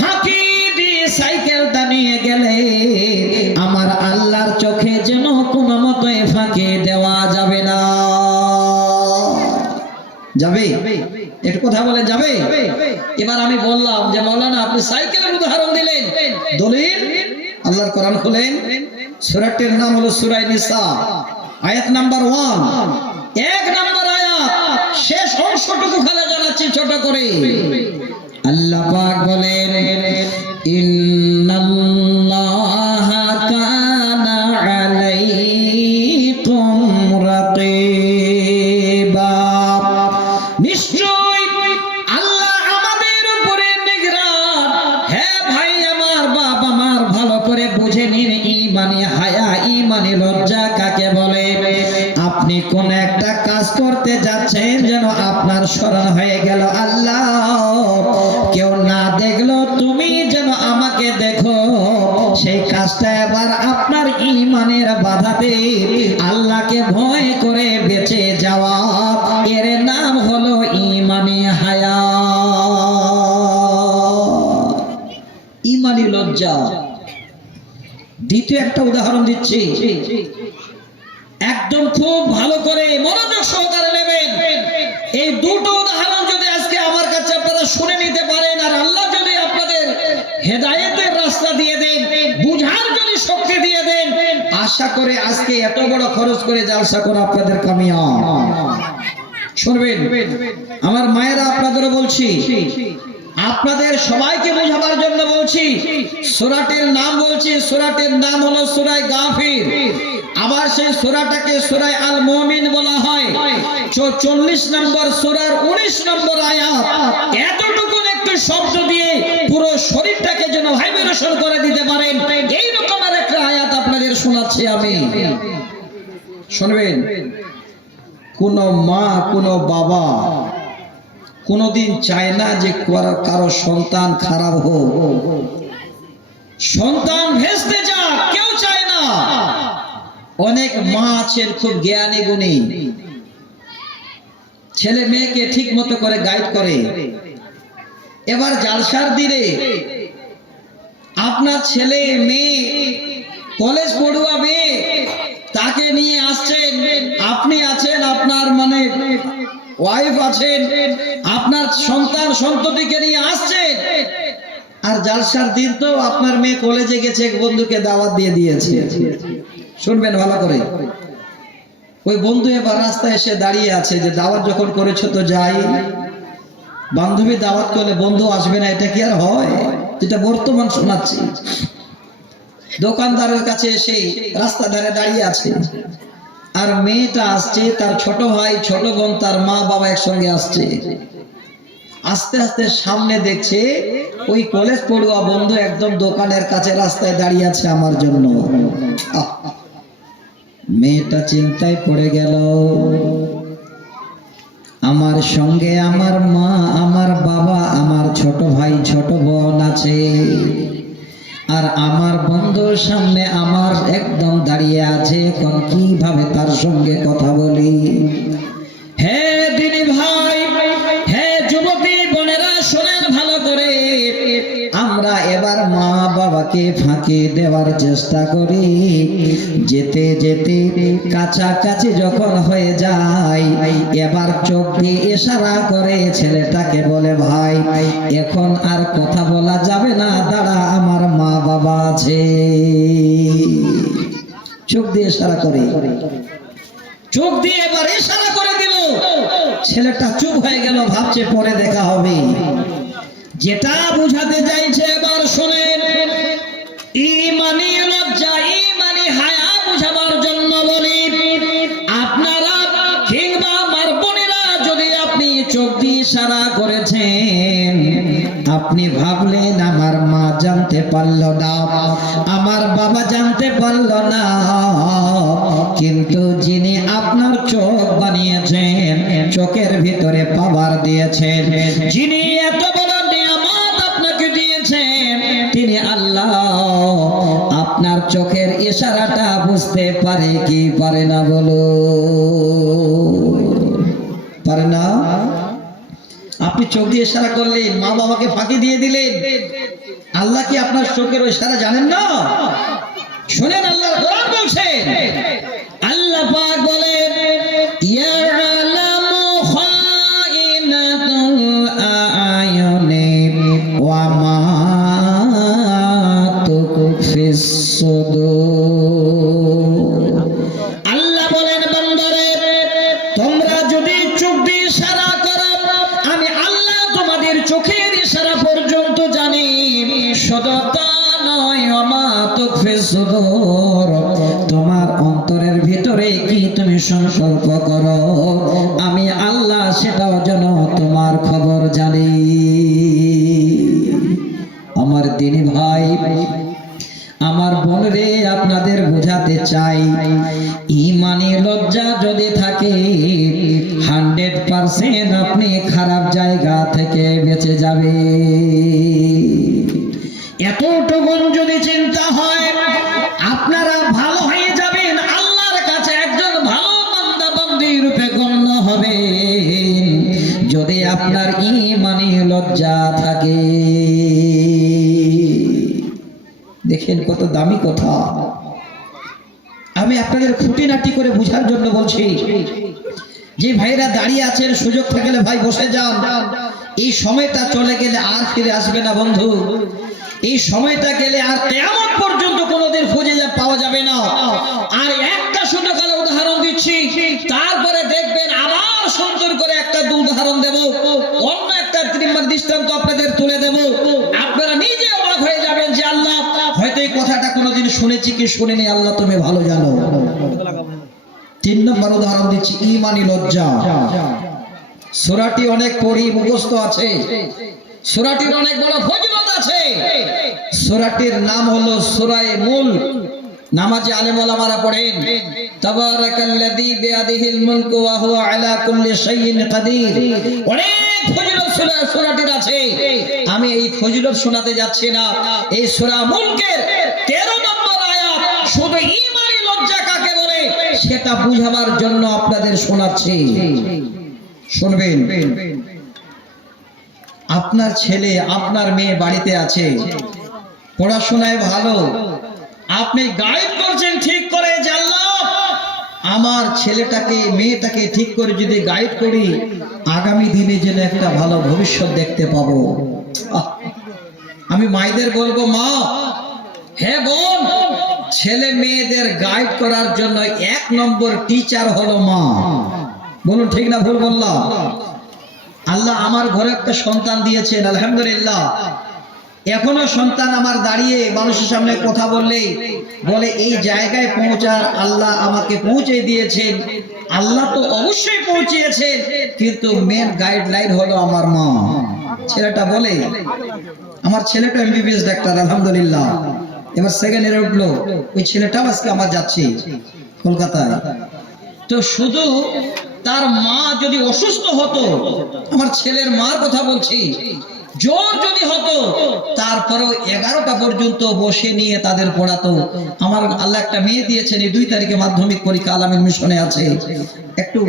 ফাঁকি দিয়ে সাইকেলটা নিয়ে গেলে আমার আল্লাহর চোখে যেন কোনো মতোই ফাঁকি দেওয়া যাবে না। যাবে? একটু কথা বলে যাবে? এবার আমি বললাম যে মাওলানা আপনি সাইকেলের উদাহরণ দিলেন, দলিল আল্লাহর কোরআন খুলেন, সূরাটির নাম হলো সূরা নিসা, আয়াত নাম্বার 1, 1 নম্বর আয়াত, শেষ অংশটুকু খালি জানাচ্ছি ছোট করে। আল্লাহ পাক বলেন, ইন্নাল্লাহা কানা আলাইকুম রাকিবা, নিশ্চয় আল্লাহ আমাদের উপরে নিগরান। হ্যাঁ ভাই আমার, বাপ আমার, ভালো করে বুঝে নিন ঈমানি হায়া, ঈমানি লজ্জা কাকে বলে। আপনি কোন একটা কাজ করতে যাচ্ছেন, যেন আপনার স্মরণ হয়ে গেল আল্লাহ কেউ না দেখলো, তুমি যেন আমাকে দেখো, সেই কাজটা এবার আপনার ঈমানের বাধাতে আল্লাহকে ভয় করে বেঁচে যাওয়া, এর নাম হলো ঈমানি হায়া, ঈমানি লজ্জা। দ্বিতীয় একটা উদাহরণ দিচ্ছি, একদম খুব ভালো করে মনোযোগ সহকারে নেবেন। এই দুটো উদাহরণ যদি আজকে আমার কাছে আপনারা শুনে নিতে পারেন, আর আল্লাহ যদি আপনাদের হেদায়েতের রাস্তা দিয়ে দেন, বুঝার যদি শক্তি দিয়ে দেন, আশা করে আজকে এত বড় খরচ করে জালসা করা আপনাদের কামিয়াব। শুনবেন আমার মায়েরা, আপনাদেরও বলছি, আপনাদের সবাইকে বোঝাবার জন্য বলছি। সূরাটির নাম বলছি, সূরাটির নাম হলো সূরা গাফির। আবার সেই সূরাটাকে সূরা আল মুমিন বলা হয়। 44 নম্বর সূরার 19 নম্বর আয়াত। এতটুকু একটু শব্দ দিয়ে পুরো শরীরটাকে যেন ভাইব্রেশন করে দিতে পারেন, এই রকমের একটা আয়াত আপনাদের শোনাচ্ছি আমি। শুনবেন, কোন মা কোন বাবা কোনদিন চায় না যে কারো সন্তান খারাপ হোক, সন্তান ভেস্তে যাক, কেউ চায় না। অনেক মা আছেন খুব জ্ঞানী গুণী, ছেলে মেয়েকে ঠিক মতো করে গাইড করে। এবার জালসার দিনে আপনার ছেলে মেয়ে কলেজ পড়ুয়া মেয়ে, তাকে নিয়ে আসছেন, আপনি আছেন, আপনার মানে ওয়াইফ আছেন, আপনার সন্তান সন্ততিকে নিয়ে আসছেন। আর জালসার দিন তো আপনার মেয়ে কলেজে গেছে, এক বন্ধুকে দাওয়াত দিয়ে দিয়েছে। শুনবেন ভালো করে, ওই বন্ধু এবার রাস্তায় এসে দাঁড়িয়ে আছে যে দাওয়াত যখন করেছো তো যাই। বান্ধবী দাওয়াত করলে বন্ধু আসবে না, এটা কি আর হয়? যেটা বর্তমান শোনাচ্ছি। দোকানদারের কাছে এসে রাস্তা ধারে দাঁড়িয়ে আছে, আর মেয়েটা আসছে, তার ছোট ভাই ছোট বোন তার মা বাবা একসঙ্গে আসছে। আস্তে আস্তে সামনে দেখছে ওই কলেজ পড়ুয়া বন্ধু একদম দোকানের কাছে রাস্তায় দাঁড়িয়ে আছে আমার জন্য। মেয়েটা চিন্তায় পড়ে গেল, আমার সঙ্গে আমার মা আমার বাবা আমার ছোট ভাই ছোট বোন আছে, আর আমার বন্ধুর সামনে আমার একদম দাঁড়িয়ে আছে, এখন কিভাবে তার সঙ্গে কথা বলি? হে দিনী ভাই, হে যুবতী বোনেরা, শোনেন ভালো করে। আমরা এবার মা বাবাকে ফাঁকি দেওয়ার চেষ্টা করি, যেতে যেতে কাছাকাছি যখন হয়ে যায়, এবার চোখ দিয়ে ইশারা করে ছেলেটাকে বলে, ভাই এখন আর কথা বলা যাবে না, দাঁড়া, আমার মা বাবা আছে। চোখ দিয়ে ইশারা করে, চোখ দিয়ে এবার ইশারা করে দিল। ছেলেটা চুপ হয়ে গেল, ভাবছে পরে দেখা হবে। যেটা বুঝাতে চাইছে এবার শোনেন, ঈমানি লজ্জা ঈমানি হায়া বুঝাবার জন্য বলি, আপনারা কিংবা আমার বোনেরা, যদি আপনি চোখ দিয়ে ইশারা করেছেন, আপনি ভাবলেন আমার মা জানতে পারল না, আমার বাবা জানতে পারল না, কিন্তু যিনি আপনার চোখ বানিয়েছেন, চোখের ভিতরে পাওয়ার দিয়েছেন, যিনি এত বড় নিয়ামত আপনাকে দিয়েছেন, তিনি আল্লাহ। আপনার চোখের ইশারাটা বুঝতে পারে কি পারে না? বলো, পারে না? আপনি চোখ দিয়ে ইশারা করলেন, মা বাবাকে ফাঁকি দিয়ে দিলেন, আল্লাহ কি আপনার চোখের ইশারা জানেন না? শুনেন, আল্লাহর কোরআন বলছে, আল্লাহ পাক বলেন, ইয়ালামু খাইনাতুল আয়ুনি ওয়া মা তুখফিস সুদূর। আল্লাহ বলেন, বান্দারে, তোমরা যদি চোখ দিয়ে ইশারা করো, আমি আল্লাহ তোমাদের চোখের ইশারা পর্যন্ত জানি। শুধু তা নয়, ওয়া মা তুখফিস সুদূর, তোমার অন্তরের ভিতরে কি তুমি সংকল্প করো, আমি আল্লাহ সেটাও যেন তোমার খবর জানি। আমার দিনী ভাই, আমার বোনরে, আপনাদের বোঝাতে চাই, ঈমানি লজ্জা যদি থাকে, 100% আপনি খারাপ জায়গা থেকে বেঁচে যাবে। এতটুকু যদি চিন্তা হয়, আপনারা ভালো হয়ে যাবেন, দামি কথা। আমি আপনাদের খুঁটিনাটি করে বোঝার জন্য বলছি। যে ভাইরা দাঁড়িয়ে আছেন, সুযোগ থাকলে ভাই বসে যান। এই সময়টা চলে গেলে আর ফিরে আসবে না বন্ধু। এই সময়টা গেলে আর কিয়ামত পর্যন্ত কোনোদিন খুঁজে পাওয়া যাবে না। আর একটা শুধু কালো উদাহরণ দিচ্ছি, তারপরে দেখবেন আবার সুন্দর করে একটা উদাহরণ দেব, অন্য একটা দৃষ্টান্ত আপনাদের তুলে দেব। আপনারা নিজে অবাক হয়ে যাবেন যে আল্লাহ, হয়তো এই কথাটা কোনোদিন শুনেছি কি শুনিনি, আল্লাহ তুমি ভালো জানো। 3 নম্বর উদাহরণ দিচ্ছি, ঈমানি লজ্জা। সূরাটি অনেক পড়ি, মুখস্থ আছে। সূরাটির অনেক বড় ফজিলত আছে। সূরাটির নাম হলো সূরায়ে মুলক। নামাজে আলেম ওলামারা পড়েন, তাবারাকাল্লাযী বিয়াদিহিল মুলকু ওয়া হুয়া আলা কুল্লি শাইইন কাদির। অনেক ফজিলত সূরাটির আছে। আমি এই ফজিলত শোনাতে যাচ্ছি না। এই সূরা মুলকের 13 নম্বর আয়াত শুধু ঈমানি লজ্জা কাকে বলে সেটা বুঝাবার জন্য আপনাদের শোনাচ্ছি। শুনবেন। আপনার ছেলে আপনার মেয়ে বাড়িতে আছে, পড়াশোনায় ভালো, আপনি গাইড করছেন ঠিক করে যে আল্লাহ আমার ছেলেটাকে মেয়েটাকে ঠিক করে যদি গাইড করি, আগামী দিনে যেন একটা ভালো ভবিষ্যৎ দেখতে পাবো। আমি মায়েদের বলবো, মা, হে বোন, ছেলে মেয়েদের গাইড করার জন্য 1 নম্বর টিচার হলো মা। বলুন ঠিক না ভুল বললাম? আল্লাহ আমার ঘরে একটা সন্তান দিয়েছেন, আলহামদুলিল্লাহ। এখনো সন্তান আমার দাঁড়িয়ে মানুষের সামনে কথা বললেই বলে এই জায়গায় পৌঁছার আল্লাহ আমাকে পৌঁছে দিয়েছেন। আল্লাহ তো অবশ্যই পৌঁছিয়েছেন, কিন্তু মেন গাইডলাইন হলো আমার মা। ছেলেটা বলে, আমার ছেলেটা এমবিবিএস ডাক্তার, আলহামদুলিল্লাহ, এবার 2nd ইয়ারে উঠলো। ওই ছেলেটাও আজকে আমার যাচ্ছে কলকাতায়। তো শুধু তার মা যদি অসুস্থ হতো, আমার ছেলের মার কথা বলছি, জ্বর যদি হতো, তারপরেও 11টা পর্যন্ত বসে নিয়ে তাদের পড়াতো। আমার আল্লাহ একটা মেয়ে দিয়েছেন, এই 2 তারিখে মাধ্যমিক পরীক্ষা, আলামিন মিশনে আছে। একটু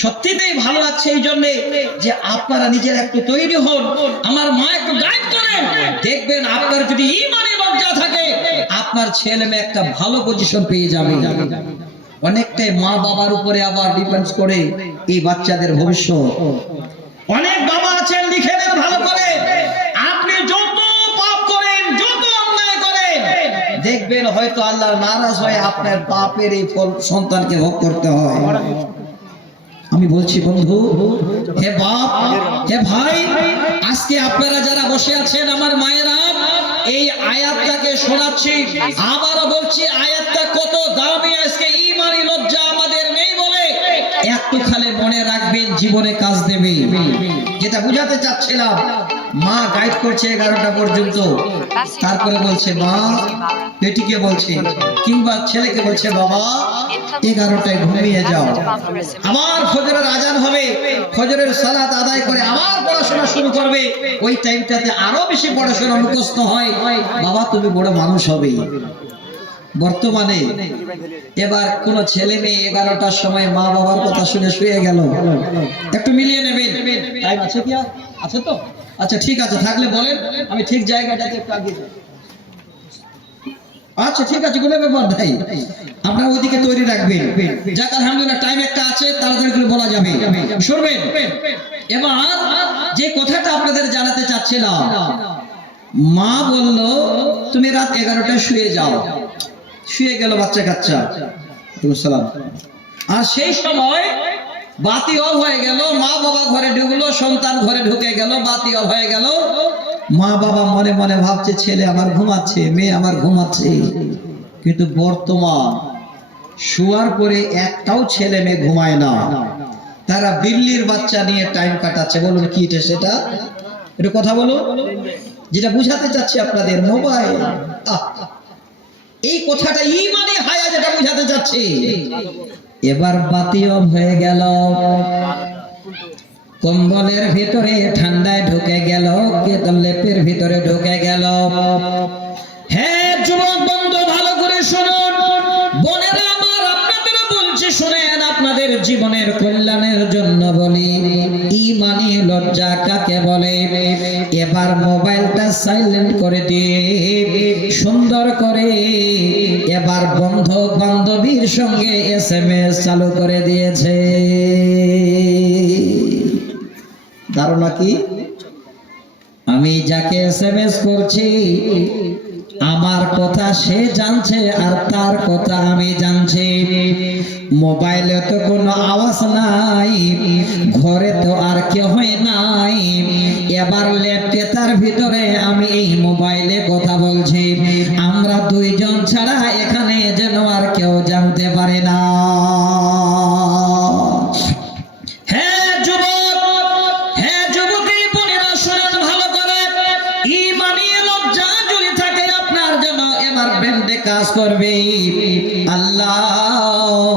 সত্যিতেই ভালো লাগছে এই জন্য যে আপনারা নিজেরা একটু তৈরি হন, আমার মা একটু গাইড করেন। দেখবেন আপনার যদি ঈমানি লজ্জা থাকে, আপনার ছেলে মেয়ে একটা ভালো পজিশন পেয়ে যাবে। অনেকটাই মা বাবার উপরে আবার ডিপেন্ড করে এই বাচ্চাদের ভবিষ্যৎ। অনেক বাবা আছেন, লিখে দেন ভালো করে, আপনি যত পাপ করেন, যত অন্যায় করেন, দেখবেন হয়তো আল্লাহ নারাজ হয়ে আপনার পাপের এই ফল সন্তানকে ভোগ করতে হয়। আমি বলছি বন্ধু, হে বাপ, হে ভাই, আজকে আপনারা যারা বসে আছেন আমার মায়েরা, এই আয়াতটাকে শোনাচ্ছি, আবারও বলছি আয়াতটা কত দামি। আজকে ঈমানি লজ্জা আমাদের নেই বলে একটু খালি মনে রাখবেন, জীবনে কাজ দেবে। যেটা বুঝাতে চাচ্ছিলাম, মা গাইড করছে 11টা পর্যন্ত, তারপরে বলছে মা, বেটিকে বলছে কিংবা ছেলেকে বলছে বাবা 11টায় ঘুমিয়ে যাও, আবার ফজরের আজান হবে, ফজরের সালাত আদায় করে আবার পড়াশোনা শুরু করবে। ওই টাইমটাতে আরো বেশি পড়াশোনা মুখস্থ হয়, বাবা তুমি বড় মানুষ হবে। বর্তমানে এবার কোন ছেলে মেয়ে 11টার সময় মা বাবার কথা শুনে শুয়ে গেল, একটু মিলিয়ে নেবেন। টাইম আছে কি? আছে তো? আচ্ছা ঠিক আছে, থাকলে বলেন, আমি ঠিক জায়গাটাতে একটু আগে যাই। আচ্ছা ঠিক আছে, কোনো ব্যাপার নাই, আপনারা ওইদিকে তৈরি রাখবেন। যাক আলহামদুলিল্লাহ, টাইম একটা আছে, তাড়াতাড়ি করে বলা যাবে। শুনবেন, এবার যে কথাটা আপনাদের জানাতে চাচ্ছিলাম, মা বলল তুমি রাত 11টায় শুয়ে যাও। শুয়ে গেল বাচ্চা কাচ্চা, আর সেই সময় বাতি অফ হয়ে গেল, মা বাবা ঘরে ঢুকলো, সন্তান ঘরে ঢুকে গেল, বাতি অফ হয়ে গেল। মা বাবা মনে মনে ভাবছে ছেলে আমার ঘুমাচ্ছে, মেয়ে আমার ঘুমাচ্ছে, কিন্তু বর্তমান শোয়ার পরে একটাও ছেলে মেয়ে ঘুমায় না, তারা বিল্লির বাচ্চা নিয়ে টাইম কাটাচ্ছে। বলুন কি সেটা? একটু কথা বলো, যেটা বুঝাতে চাচ্ছি আপনাদের, মোবাইল। এই কথাটা ঈমানি হায়া যেটা বুঝাতে চাচ্ছি। এবার বাতি অফ হয়ে গেল, কম্বলের ভিতরে ঠান্ডায় ঢুকে গেল, লেপের ভিতরে ঢুকে গেল। হ্যাঁ যুবক বন্ধু, ভালো করে শুনুন, বোনেরা আমার, আপনাদেরও বলছি শুনেন, আপনাদের জীবনের কল্যাণের জন্য বলি, ঈমানি লজ্জা কাকে বলে। এবার মোবাইলটা সাইলেন্ট করে দিয়ে সুন্দর করে বন্ধু বান্ধবীর সঙ্গে SMS চালু করে দিয়েছে। ধারণা কি? আমি যাকে SMS করছি আমার কথা সে জানছে আর তার কথা আমি জানছি। মোবাইলে তো কোনো আওয়াজ নাই, ঘরে তো আর কেউই নাই, এবার ল্যাপটপের ভিতরে আমি এই মোবাইলে কথা বলছি। আমরা দুইজন ছাড়া এখানে যেন আর কেউ জানতে পারে না। কাজ করবে আল্লাহ,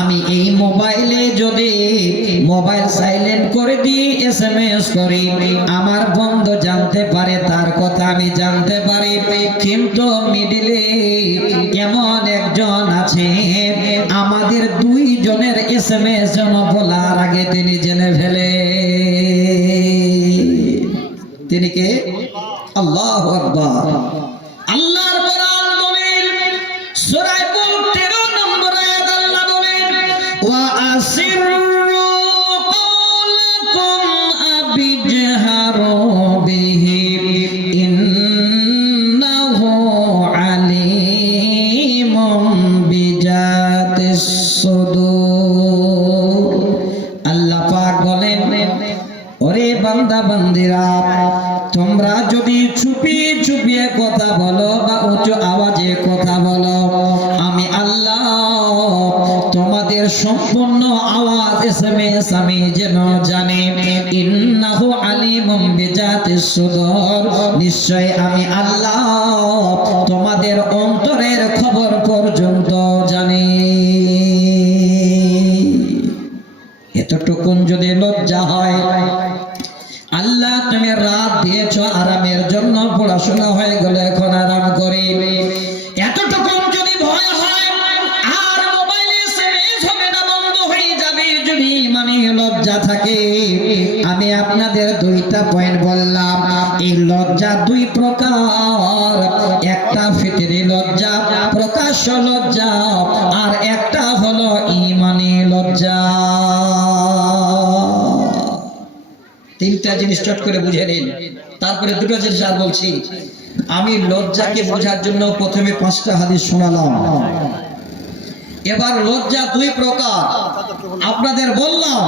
আমি এই মোবাইলে যদি মোবাইল সাইলেন্ট করে দিয়ে SMS করি, আমার বন্ধু জানতে পারে, তার কথা আমি জানতে পারি, কিন্তু মিডিলে এমন একজন আছে আমাদের দুইজনের SMS যেন বলার আগে তিনি জেনে ফেলে। তিনি কে? আল্লাহু আকবার। আল্লাহর কোরআন বলেন সূরা মুলক 13 নম্বর আয়াত আল্লাহ বলেন ওয়া আসিররু কওলাকুম আবিজহারু বিহি ইন্নাহু আলিমুম বিজাতিস সুদূর। আল্লাহ পাক বলেন ওরে বান্দা বান্দিরা, তোমরা যদি চুপিয়ে চুপিয়ে কথা বলো বা উচ্চ আওয়াজে কথা বলো, আমি আল্লাহ তোমাদের সম্পূর্ণ আওয়াজ SMS আমি যেন জানি। ইন্নাহু আলিমুম বিজাতিস সুদূর, নিশ্চয় আমি আল্লাহ তোমাদের অন্তরের খবর পর্যন্ত জানি। এতটুকুন যদি লজ্জা হয়, আল্লাহ তুমি রাত দিয়েছো আরামের জন্য, পড়াশোনা হয়ে গেল এখন আরাম করি, এতটুকু যদি ভয় হয় আর মোবাইলে SMS হবে না, বন্ধ হয়ে যাবে, যদি মানে লজ্জা থাকে, আমি আপনাদের দুইটা পয়েন্ট বললাম। এই লজ্জা দুই প্রকার, একটা ফিতরি লজ্জা, প্রকাশ্য লজ্জা, আর একটা হলো ঈমানি লজ্জা। তিনটা জিনিস চট করে বুঝে নিন, তারপরে দুটো জিনিস আর বলছি। আমি লজ্জাকে বোঝার জন্য প্রথমে 5টা হাদিস শোনালাম। এবার লজ্জা দুই প্রকার আপনাদের বললাম,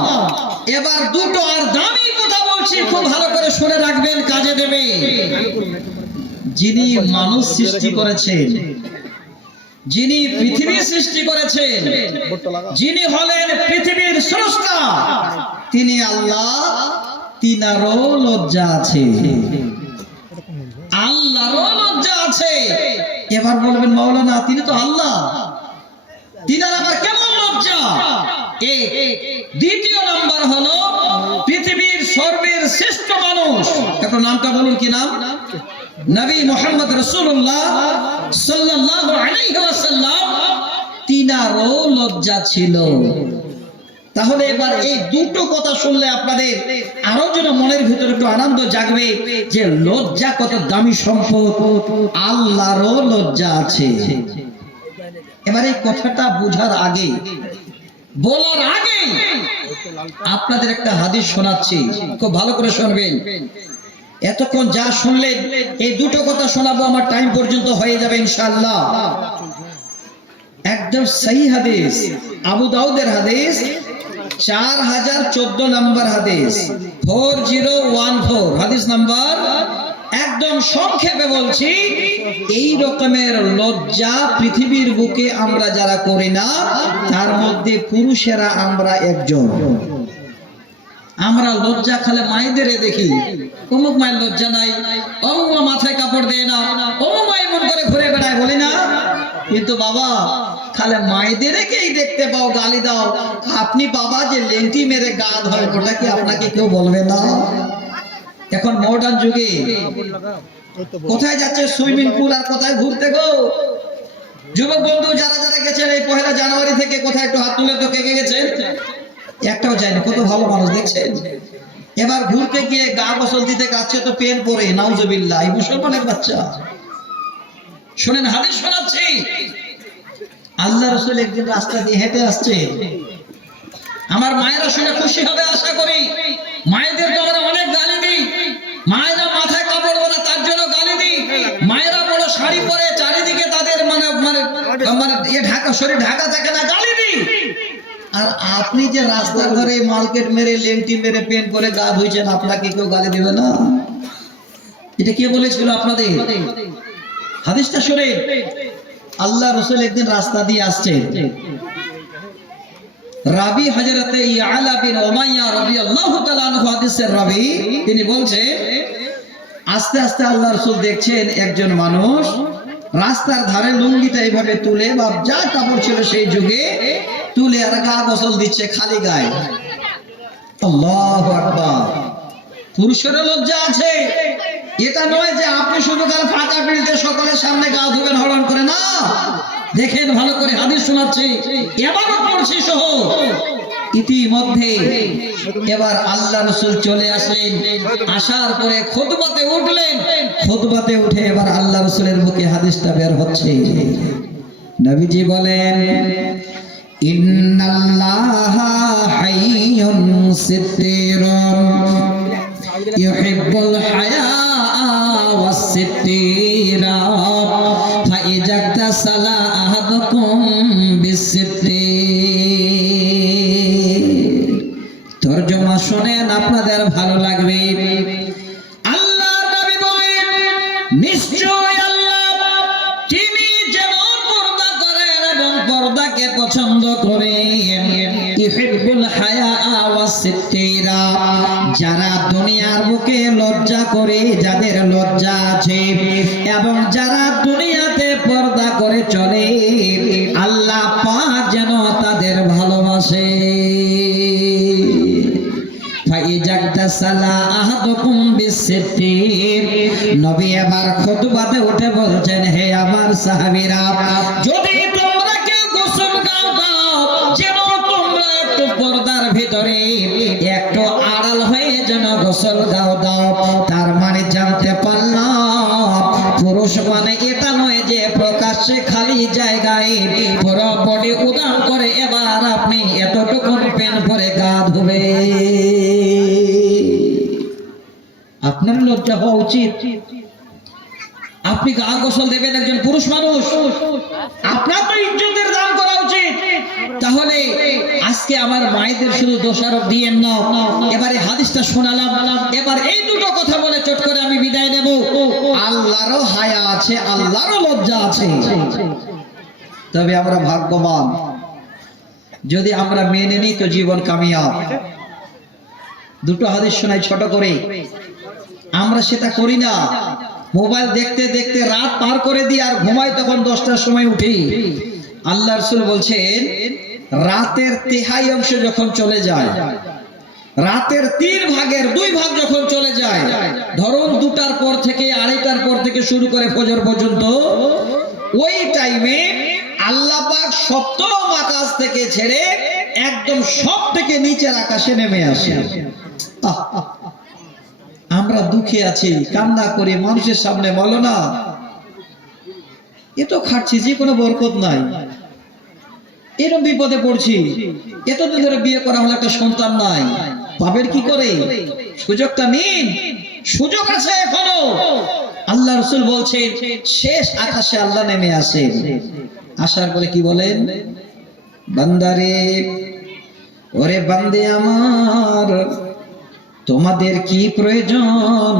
এবার দুটো আর দামি কথা বলছি, খুব ভালো করে শুনে রাখবেন, কাজে দেবে। যিনি মানুষ সৃষ্টি করেছেন, যিনি পৃথিবী সৃষ্টি করেছেন, যিনি হলেন পৃথিবীর স্রষ্টা, তিনি আল্লাহ, তিনারও লজ্জা আছে, আল্লাহরও লজ্জা আছে। এবার বলবেন মাওলানা তিনি তো আল্লাহ, তিনার আবার কেমন লজ্জা? দ্বিতীয় নাম্বার হলো পৃথিবীর সর্বের শ্রেষ্ঠ মানুষ, একটু নামটা বলুন, কি নাম? নবী মুহাম্মদ রাসূলুল্লাহ সাল্লাল্লাহু আলাইহি ওয়াসাল্লাম, তিনারও লজ্জা ছিল। তাহলে এবার এই দুটো কথা শুনলে আপনাদের আরো যেন মনের ভিতরে একটু আনন্দ জাগবে যে লজ্জা কত দামি সম্পদ, আল্লাহরও লজ্জা আছে। এবার এই কথাটা বোঝার আগে, বলার আগে আপনাদের একটা হাদিস শোনাচ্ছি, খুব ভালো করে শুনবেন। এতক্ষণ যা শুনলেন এই দুটো কথা শোনাবো, আমার টাইম পর্যন্ত হয়ে যাবে ইনশাআল্লাহ। একদম সহি হাদিস, আবু দাউদের হাদিস, 4014 নম্বর হাদিস, 4014 হাদিস নাম্বার। একদম সংক্ষেপে বলছি, এই রকমের লজ্জা পৃথিবীর বুকে আমরা যারা করি না, তার মধ্যে পুরুষেরা আমরা একজন। আমরা লজ্জা খালে মায়েদের দেখি, অমুক মায়ের লজ্জা নাই, অমুক মা মাথায় কাপড় দেয় না, অমুক মায়ের মন করে ঘুরে বেড়ায়, বলি না? কিন্তু বাবা খালে মায়েদেরকেই দেখতে পাও, গালি দাও। আপনি বাবা যে লেংটি মেরে গা ধরে, ওটা কি আপনাকে কেউ বলবে না? এখন মডার্ন যুগে কোথায় যাচ্ছে সুইমিং পুল আর কোথায় ঘুরতে গো? যুবক বন্ধু যারা যারা গেছেন এই 1 জানুয়ারি থেকে কোথায় একটু হাত তুলে তো কে কে গেছেন? একটাও যায়নি, কত ভালো মানুষ দেখছেন। এবার ঘুরতে গিয়ে গা গোসল দিতে কাছে তো পেন পরে, নাউজুবিল্লাহ, এই মুসলমানের বাচ্চা। শুনেন হাদিস শোনাচ্ছি, আল্লাহ রাসূল একদিন রাস্তা দিয়ে হেঁটে আসছে, আমার মায়েরা শুনে খুশি হবে আশা করি। মায়েদেরকে আমরা অনেক গালি দিই, মায়েরা মাথায় কাপড় বলে তার জন্য গালি দিই, মায়েরা বড় শাড়ি পরে চারিদিকে তাদের মানে মানে মানে ঢাকা শরীর ঢাকা থাকে না, গালি দিই। আর আপনি যে রাস্তার ধারে মার্কেট মেরে লেংটি মেরে পেন করে গা ধুইছেন, আপনাকে কেউ গালি দেবে না? এটা কে বলেছিল আপনাদের? হাদিসটা শুনে আল্লাহ রাসূল একদিন রাস্তা দিয়ে আসছে, রাবি হযরতে ইয়ালা বিন উমাইয়া রাদিয়াল্লাহু তাআলা আনহু হাদিসের রাবি, তিনি বলছে আস্তে আস্তে আল্লাহ রাসূল দেখছেন একজন মানুষ রাস্তার ধারে লুঙ্গিটা এইভাবে তুলে বা যা কাপড় ছিল সেই যুগে তুলে আর গা গোসল দিচ্ছে খালি গায়ে। আল্লাহু আকবার। পুরুষের লজ্জা আছে, এটা নয় যে আপনি শুধু কাল ফাঁকা পিলতে সকলের সামনে গা ধুবেন হরণ করে, না। দেখেন ভালো করে, হাদিস শোনাচ্ছি, এবারও পড়ছি সহ। ইতিমধ্যে এবার আল্লাহ রাসূল চলে আসলেন, আসার পরে খুতবাতে উঠলেন, খুতবাতে উঠে এবার আল্লাহ রাসূলের মুখে হাদিসটা বের হচ্ছে। নবীজি বলেন, ইন্নাল্লাহা হাইয়ুন সিত্তিরুন ইউহিব্বুল হায়া ওয়াস সিত্তিরা ফাইজা তাসালা আহাদুকুম বিসিত্তির। তরজমা শুনেন, আপনাদের ভালো লাগবে। আল্লাহ নবী বলেন, নিশ্চয় আল্লাহ তিনি যেমন পর্দা করেন এবং পর্দাকে পছন্দ করেন, ইউহিব্বুল হায়া ওয়াস সিত্তিরা, যারা দুনিয়ার বুকে লজ্জা করে, যাদের লজ্জা আছে এবং যারা দুনিয়াতে পর্দা করে চলে, আল্লাহ পাক যেন তাদের ভালোবাসে। ফাইজাকতাসালা আহাদুকুম বিসিত্তির। নবী এবার খুতবাতে উঠে বলছেন, হে আমার সাহাবীরা, যদি তোমরা কেউ গোসল দাও যেন তোমরা একটু পর্দার ভিতরে একটু আড়াল হয়ে যেন গোসল দাও। তার মানে জানতে পারলাম, পুরুষ মানে এটা নয় যে প্রকাশ্যে খালি জায়গায় পুরো বডি উদান করে এবার আপনি এতটুকুন পেন পরে গা ধুবে। আপনার লজ্জা হওয়া উচিত। আপনি গা গোসল দেবেন একজন পুরুষ মানুষ, আপনার তো ইজ্জতের দাম করা উচিত। তাহলে আজকে আমার মায়েদের শুধু দোষারোপ দিয়েন না। এবারে হাদিসটা শোনালাম, এবার এই দুটো কথা বলে চট করে আমি বিদায় নেব। আল্লাহরও হায়া আছে, আল্লাহরও লজ্জা আছে। তবে আমরা ভাগ্যবান, যদি আমরা মেনে নিই তো জীবন কামিয়াব। দুটো হাদিস শোনাই ছোট করে, আমরা সেটা করি না। মোবাইল দেখতে দেখতে রাত পার করে দিই আর ঘুমাই তখন 10টার সময় উঠি। আল্লাহ রাসূল বলছেন, রাতের 3/4 অংশ যখন চলে যায়, রাতের 3 ভাগের 2 ভাগ যখন চলে যায়, ধরুন 2টার পর থেকে 2:30টার পর থেকে শুরু করে ফজর পর্যন্ত, ওই টাইমে আল্লাহ পাক সপ্তম আকাশ থেকে ছেড়ে একদম সব থেকে নিচের আকাশে নেমে আসে। আমরা দুঃখে আছি, কান্না করে মানুষের সামনে বলো না, এ তো খাচ্ছি, যে কোনো বরকত নাই, এরকম বিপদে পড়ছি, এতদিন ধরে বিয়ে করা হলো, একটা সন্তান নাই, পাবেন কি করে? সুযোগটা নিন, সুযোগ আছে এখনো। আল্লাহ রাসূল বলছেন, শেষ আকাশে আল্লাহ নেমে আসেন। আসার পরে কি বলেন? বান্দারে, ওরে বান্দে আমার, তোমাদের কি প্রয়োজন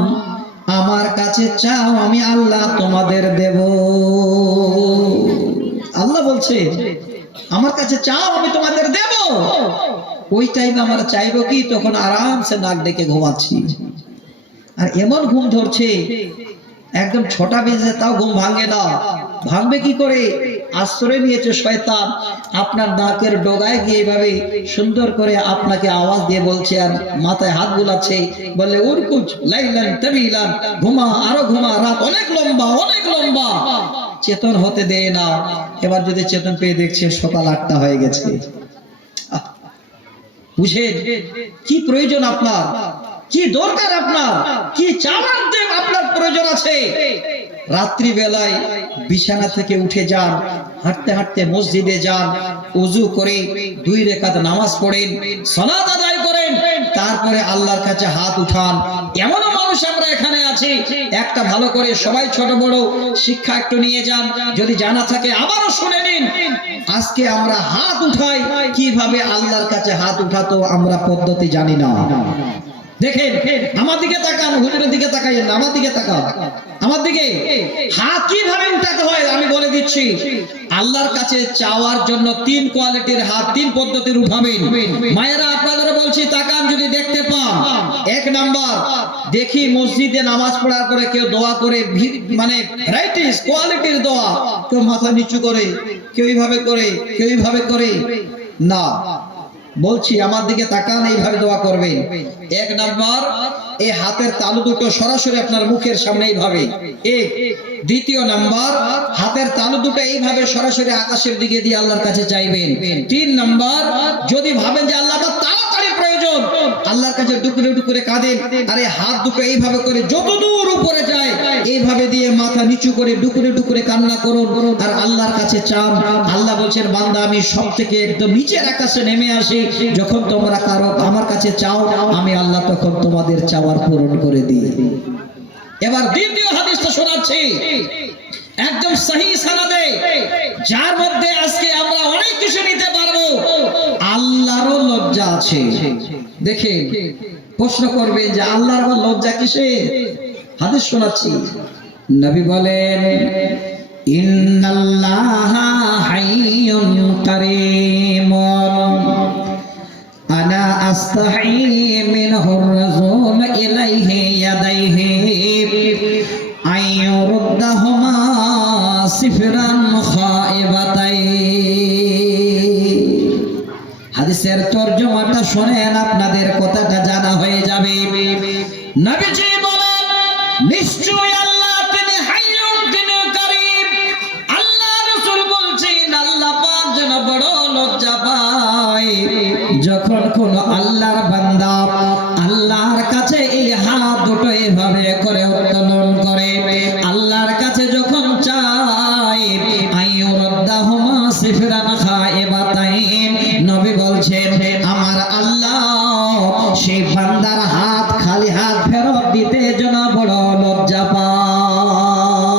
আমার কাছে চাও, আমি আল্লাহ তোমাদের দেব। আল্লাহ বলছে, আমার কাছে চাও, আমি তোমাদের দেব। ওই টাইমে আমরা চাইবো কি? তখন আরামসে নাক ডেকে ঘুমাচ্ছি, আর এমন ঘুম ধরছে একদম 6টা বেজে, তাও ঘুম ভাঙে না। ভাঙবে কি করে? আশ্রয় নিয়েছে শয়তান, আপনার নাকের ডগায় গিয়ে এভাবে সুন্দর করে আপনাকে আওয়াজ দিয়ে বলছে, আর মাথায় হাত বুলাচ্ছে, বলে উরকুজ লাইলান তাবিলান, ঘুমা, আরো ঘুমা, রাত অনেক লম্বা, অনেক লম্বা। চেতন হতে দেয় না। এবার যদি চেতন পেয়ে দেখছে সকাল 8টা হয়ে গেছে। বুঝেন কি প্রয়োজন আপনার, কি দরকার আপনার, কি চাওয়ার আপনার প্রয়োজন আছে। রাত্রি বেলায় বিছানা থেকে উঠে যান, হাঁটতে হাঁটতে মসজিদে যান, ওযু করে 2 রাকাত নামাজ পড়েন, সালাত আদায় করেন, তারপরে আল্লাহর কাছে হাত উঠান। এমনও মানুষ আমরা এখানে আছি, একটা ভালো করে সবাই ছোট বড় শিক্ষা একটু নিয়ে যান, যদি জানা থাকে আবারও শুনে নিন। আজকে আমরা হাত উঠাই, কিভাবে আল্লাহর কাছে হাত উঠাতো আমরা পদ্ধতি জানি না। দেখেন, আমার দিকে তাকান, হুজুরের দিকে তাকাইয়েন না, আমার দিকে তাকান, আমার দিকে। হাত কিভাবে উঠাতে হয় আমি বলে দিচ্ছি। আল্লাহর কাছে চাওয়ার জন্য 3 কোয়ালিটির হাত, 3 পদ্ধতির উঠাবেন। মায়েরা আপনাদের বলছি, তাকান, যদি দেখতে পান। 1 নাম্বার, দেখি মসজিদে নামাজ পড়ার পরে কেউ দোয়া করে, মানে ভ্যারাইটিস কোয়ালিটির দোয়া, কেউ মাথা নিচু করে, কেউ এইভাবে করে, কেউ এইভাবে করে না। বলছি আমার দিকে তাকান, এইভাবে দোয়া করবেন। 1 নাম্বার, এই হাতের তালু দুটো সরাসরি আপনার মুখের সামনে এইভাবে। 1। দ্বিতীয় নাম্বার, হাতের তালু দুটো এইভাবে সরাসরি আকাশের দিকে দিয়ে আল্লাহর কাছে চাইবেন। 3 নাম্বার, যদি ভাবেন যে আল্লাহ আমার তাড়াতাড়ি প্রয়োজন, আল্লাহর কাছে ডুকরে ডুকরে কাঁদেন, আরে হাত দুটো এইভাবে করে যত দূর উপরে যায় এইভাবে দিয়ে মাথা নিচু করে ডুকরে ডুকরে কান্না করুন আর আল্লাহর কাছে চান। আল্লাহ বলছেন, বান্দা আমি সব থেকে একদম নিচের আকাশে নেমে আসি, যখন তোমরা কারো আমার কাছে চাও আমি আল্লাহ তখন তোমাদের চাওয়ার পূরণ করে দিই। এবার দ্বিতীয় হাদিসটা শোনাচ্ছি, একদম সহি সনদে, যার মধ্যে আজকে আমরা অনেক কিছু নিতে পারবো। আল্লাহরও লজ্জা আছে। দেখেন, প্রশ্ন করবেন যে আল্লাহর লজ্জা কিসে? হাদিস শোনাচ্ছি, নবী বলেন, ইন্নাল্লাহা হাইয়ুন কারীমুন আনা আস্তাহি মিনহুর রাসূল ইলাইহি ইয়াদাইহি আইয়ুরদাহুমা সিফরান খাইবাতাই। হাদিসের তরজমাটা শুনেন, আপনাদের কথাটা জানা হয়ে যাবে। নবীজি বলেন, নিশ্চয় আল্লাহ তিনি হাইয়ুন, তিনি কারীম। আল্লাহ রাসূল বলছেন, আল্লাহ পাক যেন বড় লজ্জা পায় যখন কোন আল্লাহর বান্দা আল্লাহর কাছে এই হাত দুটো এভাবে করে উত্তোলন করে, আল্লাহর কাছে যখন চায়, আইয়ুরদাহুমা সিফরান খাইবাতাইন। নবী বলছেন, আমার আল্লাহ সেই বান্দার হাত খালি হাত ফেরত দিতে যেন বড় লজ্জা পায়।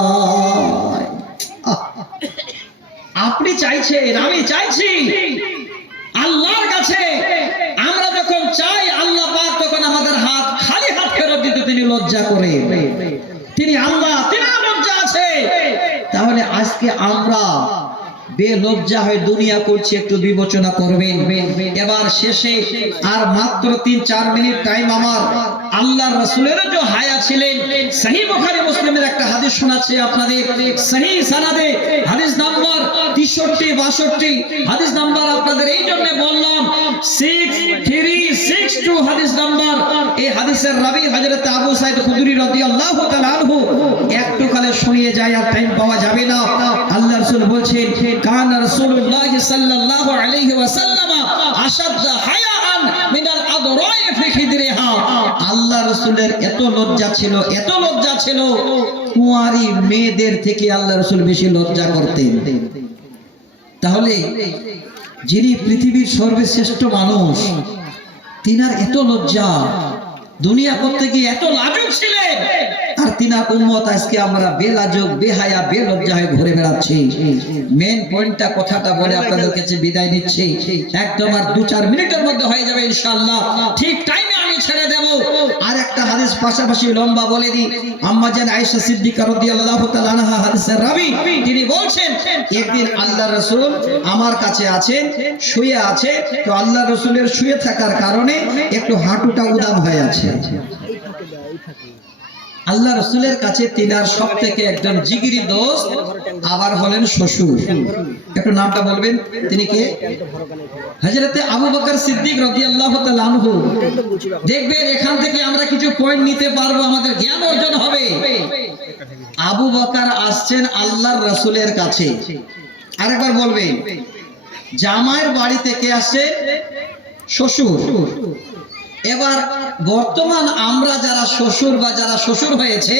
আপনি চাইছেন, আমি চাইছি, আল্লাহর কাছে আমরা যখন চাই আল্লাহ পাক তখন আমাদের হাত খালি হাত ফেরত দিতে তিনি লজ্জা করে। তিনি আল্লাহ, তিনি লজ্জা আছে। তাহলে আজকে আমরা বেলজ্জা হয়ে দুনিয়া করছি, একটু বিবেচনা করবেন। এবার শেষে আর মাত্র 3-4 মিনিট টাইম আমার। আল্লাহর রাসূলের যে হায়া ছিলেন, সহিহ বুখারী মুসলিমের একটা হাদিস শোনাচ্ছি আপনাদের, সহিহ সনদে, হাদিস নাম্বার 63-62। হাদিস নাম্বার আপনাদের এই জন্য বললাম 6362 হাদিস নাম্বার। এই হাদিসের রাবী হযরত আবু সাঈদ খুদরী রাদিয়াল্লাহু তাআলা আনহু। একটু কালে শুনিয়ে যায়, আর টাইম পাওয়া যাবে না। আল্লাহর রাসূল বলছেন, কান রাসূলুল্লাহ সাল্লাল্লাহু আলাইহি ওয়াসাল্লাম আশাদ্দ হায়াআন মিনাল আদরাই ফি খিদরিহা। আল্লাহ রাসূলের এত লজ্জা ছিল, এত লজ্জা ছিল, কুঁয়ারি মেয়েদের থেকে আল্লাহ রাসূল বেশি লজ্জা করতেন। তাহলে যিনি পৃথিবীর সর্বশ্রেষ্ঠ মানুষ, তিনার এত লজ্জা, দুনিয়া করতে গিয়ে এত লাজুক ছিলেন, আর তিনার উম্মত আজকে আমরা বেলাজুক, বেহায়া, বেলজ্জা হয়ে ঘুরে বেড়াচ্ছি। মেন পয়েন্টটা, কথাটা বলে আপনাদের কাছে বিদায় নিচ্ছি। একদম আর 2-4 মিনিটের মধ্যে হয়ে যাবে ইনশাআল্লাহ, ঠিক টাইমে আমি ছেড়ে দেব। আর একটা হাদিস পাশাপাশি লম্বা বলে দিই। আম্মা জান আয়েশা সিদ্দিকা রাদিয়াল্লাহু তাআলা আনহা হাদিসের রাবী, তিনি বলছেন, একদিন আল্লাহর রাসূল আমার কাছে আছেন, শুয়ে আছে। তো আল্লাহর রাসূলের শুয়ে থাকার কারণে একটু হাঁটুটা উদাম হয়ে আছে। আল্লাহ রাসূলের কাছে তিনার সব থেকে একজন জিগিরি দোস্ত, আবার হলেন শ্বশুর। একটু নামটা বলবেন, তিনি কে? হযরতে আবু বকর সিদ্দিক রাদিয়াল্লাহু তাআলা আনহু। দেখবেন এখান থেকে আমরা কিছু পয়েন্ট নিতে পারবো, আমাদের জ্ঞান অর্জন হবে। আবু বকর আসছেন আল্লাহর রাসূলের কাছে। আরেকবার বলবেন, জামাইয়ের বাড়ি থেকে আসে শ্বশুর। এবার বর্তমান আমরা যারা শ্বশুর বা যারা শ্বশুর হয়েছে,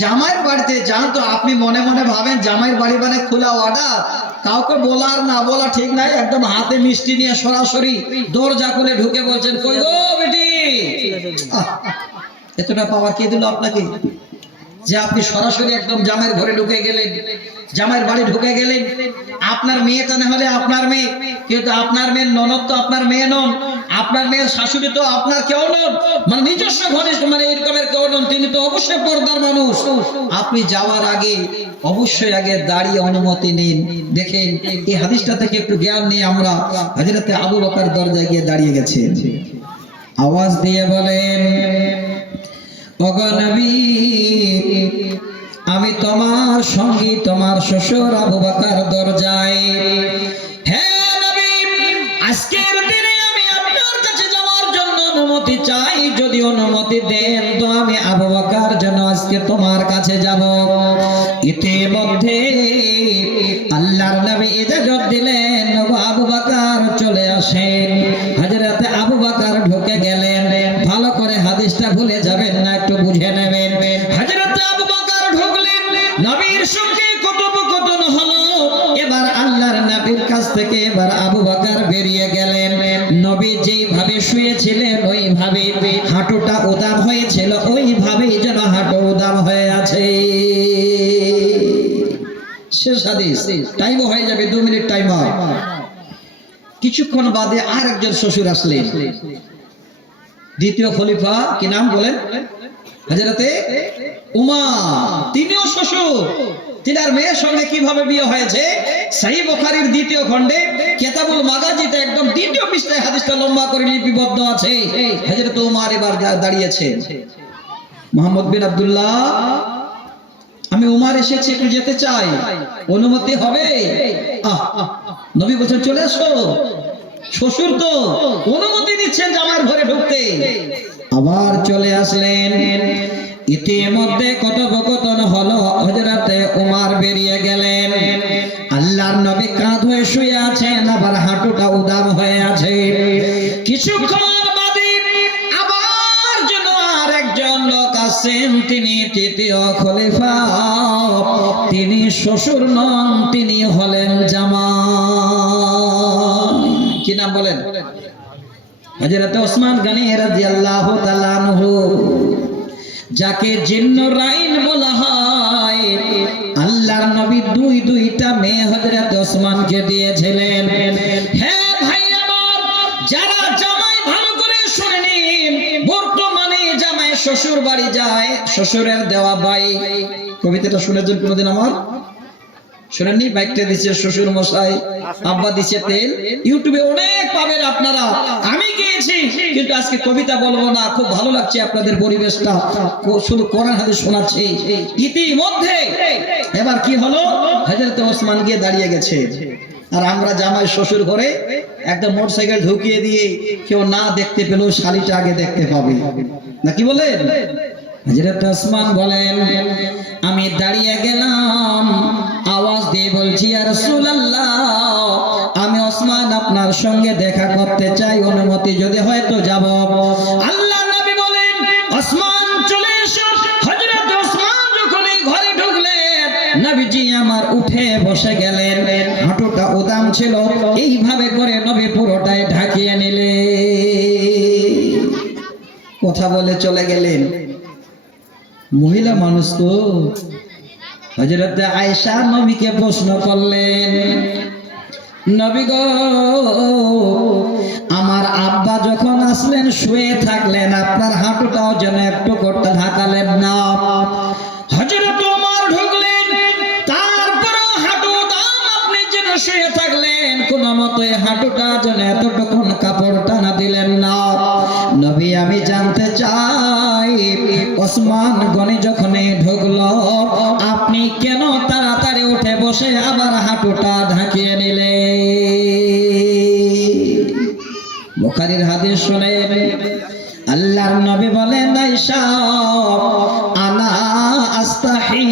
জামাইয়ের বাড়িতে যান তো আপনি মনে মনে ভাবেন জামাইয়ের বাড়ি মানে খোলা অর্ডার, কাউকে বলার না বলা ঠিক নাই, একদম হাতে মিষ্টি নিয়ে সরাসরি দরজা খুলে ঢুকে বলছেন কই গো বেটি। এতটা পাওয়া কে দিল আপনাকে যে আপনি সরাসরি একদম জামাইয়ের ঘরে ঢুকে গেলেন, জামাইয়ের বাড়ি ঢুকে গেলেন? আপনার মেয়েটা না হলে আপনার মেয়ে, কিন্তু আপনার মেয়ের ননদ তো আপনার মেয়ে নন, আপনার মেয়ের শাশুড়ি তো আপনার কেউ নন, মানে নিজস্ব ঘনিষ্ঠ মানে এরকমের কেউ নন, তিনি তো অবশ্যই পর্দার মানুষ। আপনি যাওয়ার আগে অবশ্যই আগে দাঁড়িয়ে অনুমতি নিন। দেখেন এই হাদিসটা থেকে একটু জ্ঞান নিয়ে আমরা হযরতে আবু বকর দরজায় গিয়ে দাঁড়িয়ে গেছেন, আওয়াজ দিয়ে বলেন ওগো নবী, আমি তোমার সঙ্গী তোমার শ্বশুর আবু বকর দরজায়। হে নবী, আজকের দিনে আমি আপনার কাছে যাওয়ার জন্য অনুমতি চাই, যদি অনুমতি দেন তো আমি আবু বকর যেন আজকে তোমার কাছে যাব। ইতিমধ্যে আল্লাহর নবী ইজাজত দিলেন, ওগো আবু বকর চলে আসেন। হযরতে আবু বকর ঢুকে গেলেন। ভালো করে হাদিসটা ভুলে যাবেন না, একটু বুঝে নেবেন। হযরতে আবু বকর ঢুকলেন, নবীর সঙ্গে কথোপকথন হলো। এবার আল্লাহর নবীর কাছ থেকে এবার আবু বকর বেরিয়ে গেলেন। নবী যেইভাবে শুয়েছিলেন ওইভাবে, হাঁটুটা উদাম হয়েছিল ওইভাবেই যেন হাঁটু উদাম হয়ে আছে। শেষ হাদিস, টাইম হয়ে যাবে, 2 মিনিট টাইম। কিছুক্ষণ বাদে আর একজন শ্বশুর আসলেন, দ্বিতীয় খলিফা, কি নাম বলেন? হযরতে উমর। তিনিও শ্বশুর। তিনার মেয়ের সঙ্গে কিভাবে বিয়ে হয়েছে সহিহ বুখারীর দ্বিতীয় খণ্ডে কিতাবুল মাগাজিতে একদম দ্বিতীয় পৃষ্ঠায় হাদিসটা লম্বা করে লিপিবদ্ধ আছে। হযরত উমর এবার দাঁড়িয়েছে, মুহাম্মদ বিন আব্দুল্লাহ, আমি উমর এসেছি, একটু যেতে চাই, অনুমতি হবে? নবী বলছেন চলে আসো। শ্বশুর তো অনুমতি দিচ্ছেন জামার ঘরে ঢুকতে। আবার চলে আসলেন। ইতিমধ্যে কথোপকথন হলো, হযরতে উমর বেরিয়ে গেলেন। আল্লাহর নবী কাঁধ হয়ে শুয়ে আছেন, আবার হাঁটুটা উদাম হয়ে আছে। কিছুক্ষণ বাদে আবার যেন আর একজন লোক আসেন, তিনি তৃতীয় খলিফা। তিনি শ্বশুর নন, তিনি হলেন জামাই। কি নাম বলেন? হযরত ওসমান গনি রাদিয়াল্লাহু তাআলা আনহু, যাকে জিন্নুর রাইন বলা হয়। আল্লাহর নবী দুইটা মেয়ে হযরত ওসমানকে দিয়েছিলেন। হে ভাই আমার, যারা জামাই ভালো করে শুনে নিন, বর্তমানে জামাই শ্বশুর বাড়ি যায়, শ্বশুরের দেওয়া বাইক, কবিতাটা শুনেছেন কোনোদিন আমার? শুনেননি? বাইকটা দিচ্ছে শ্বশুর মশাই, আব্বা দিচ্ছে তেল, ইউটিউবে অনেক পাবেন আপনারা। আমি গিয়েছি, কিন্তু আজকে কবিতা বলবো না, খুব ভালো লাগছে আপনাদের পরিবেশটা, শুধু কোরআন হাদিস শোনাচ্ছি। ইতিমধ্যে এবার কি হলো, হযরত ওসমান গিয়ে দাঁড়িয়ে গেছে, আর আমরা জামাই শ্বশুর ঘরে একটা মোটরসাইকেল ঢুকিয়ে দিয়ে কেউ না দেখতে পেলেও শালিটা আগে দেখতে পাবে, নাকি বলেন? হযরত ওসমান বলেন, আমি দাঁড়িয়ে গেলাম, আওয়াজ দিয়ে বলছি, ইয়া রাসূলুল্লাহ, আমি ওসমান আপনার সঙ্গে দেখা করতে চাই, অনুমতি যদি হয় তো যাব। আল্লাহর নবী বলেন, ওসমান চলে এসো। হযরত ওসমান যখন ঘরে ঢুকলেন, নবীজি আমার উঠে বসে গেলেন। হাঁটুটা উদাম ছিল, এইভাবে করে নবী পুরোটাই ঢাকিয়ে নিলেন। কথা বলে চলে গেলেন। মহিলা মানুষ তো। হযরত আয়েশা নবীকে প্রশ্ন করলেন, নবী গো, আমার আব্বা যখন আসলেন শুয়ে থাকলেন, আপনার হাঁটুটাও যেন একটু করতে ঢাকালেন না। হযরত ওমর ঢুকলেন, তারপরও হাঁটু দাম আপনি যেন শুয়ে থাকলেন, কোন মতে হাঁটুটা যেন এতটুকুন কাপড় টানা দিলেন না। নবী, আমি জানতে চাই, ওসমান গনি যখন ঢুকলো, আপনি কেন তাড়াতাড়ি উঠে বসে আবার হাঁটুটা ঢাকিয়ে নিলেন? বুখারীর হাদিস শুনেন, আল্লাহর নবী বলেন, আয়েশা, আনা আস্তাহি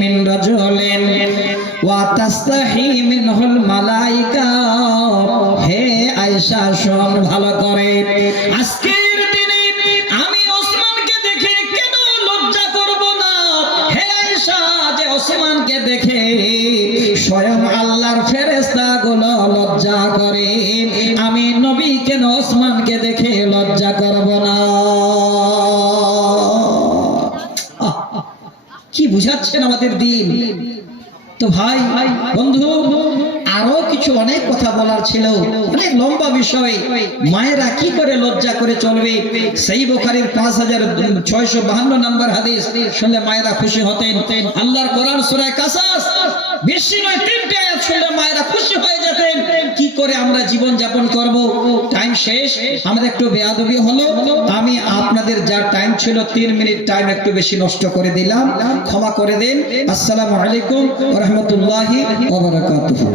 মিন রাজুলিন ওয়া তাস্তাহি মিনহুল মালায়েকা। হে আয়েশা, শোন ভালো করে, আজকের কেন ওসমানকে দেখে লজ্জা করব না? কি বুঝাচ্ছেন আমাদের দিন? তো ভাই বন্ধু, আরো কিছু অনেক কথা বলার ছিল, অনেক লম্বা বিষয়। মায়েরা কি করে লজ্জা করে চলবে? সেই বুখারীর 5652 নম্বর হাদিস শুনলে মায়েরা খুশি হতেন। আল্লাহর কোরআন সূরা কাসাস বেশি নয় 3টে আয়াত শুনলে মায়েরা খুশি হয়ে যেতেন। কি করে আমরা জীবন যাপন করব? টাইম শেষ, আমাদের একটু বেয়াদবি হলো। আমি আপনাদের যা টাইম ছিল 3 মিনিট টাইম একটু বেশি নষ্ট করে দিলাম, ক্ষমা করে দেন। আসসালামু আলাইকুম ওয়া রাহমাতুল্লাহি ওয়া বারাকাতুহু।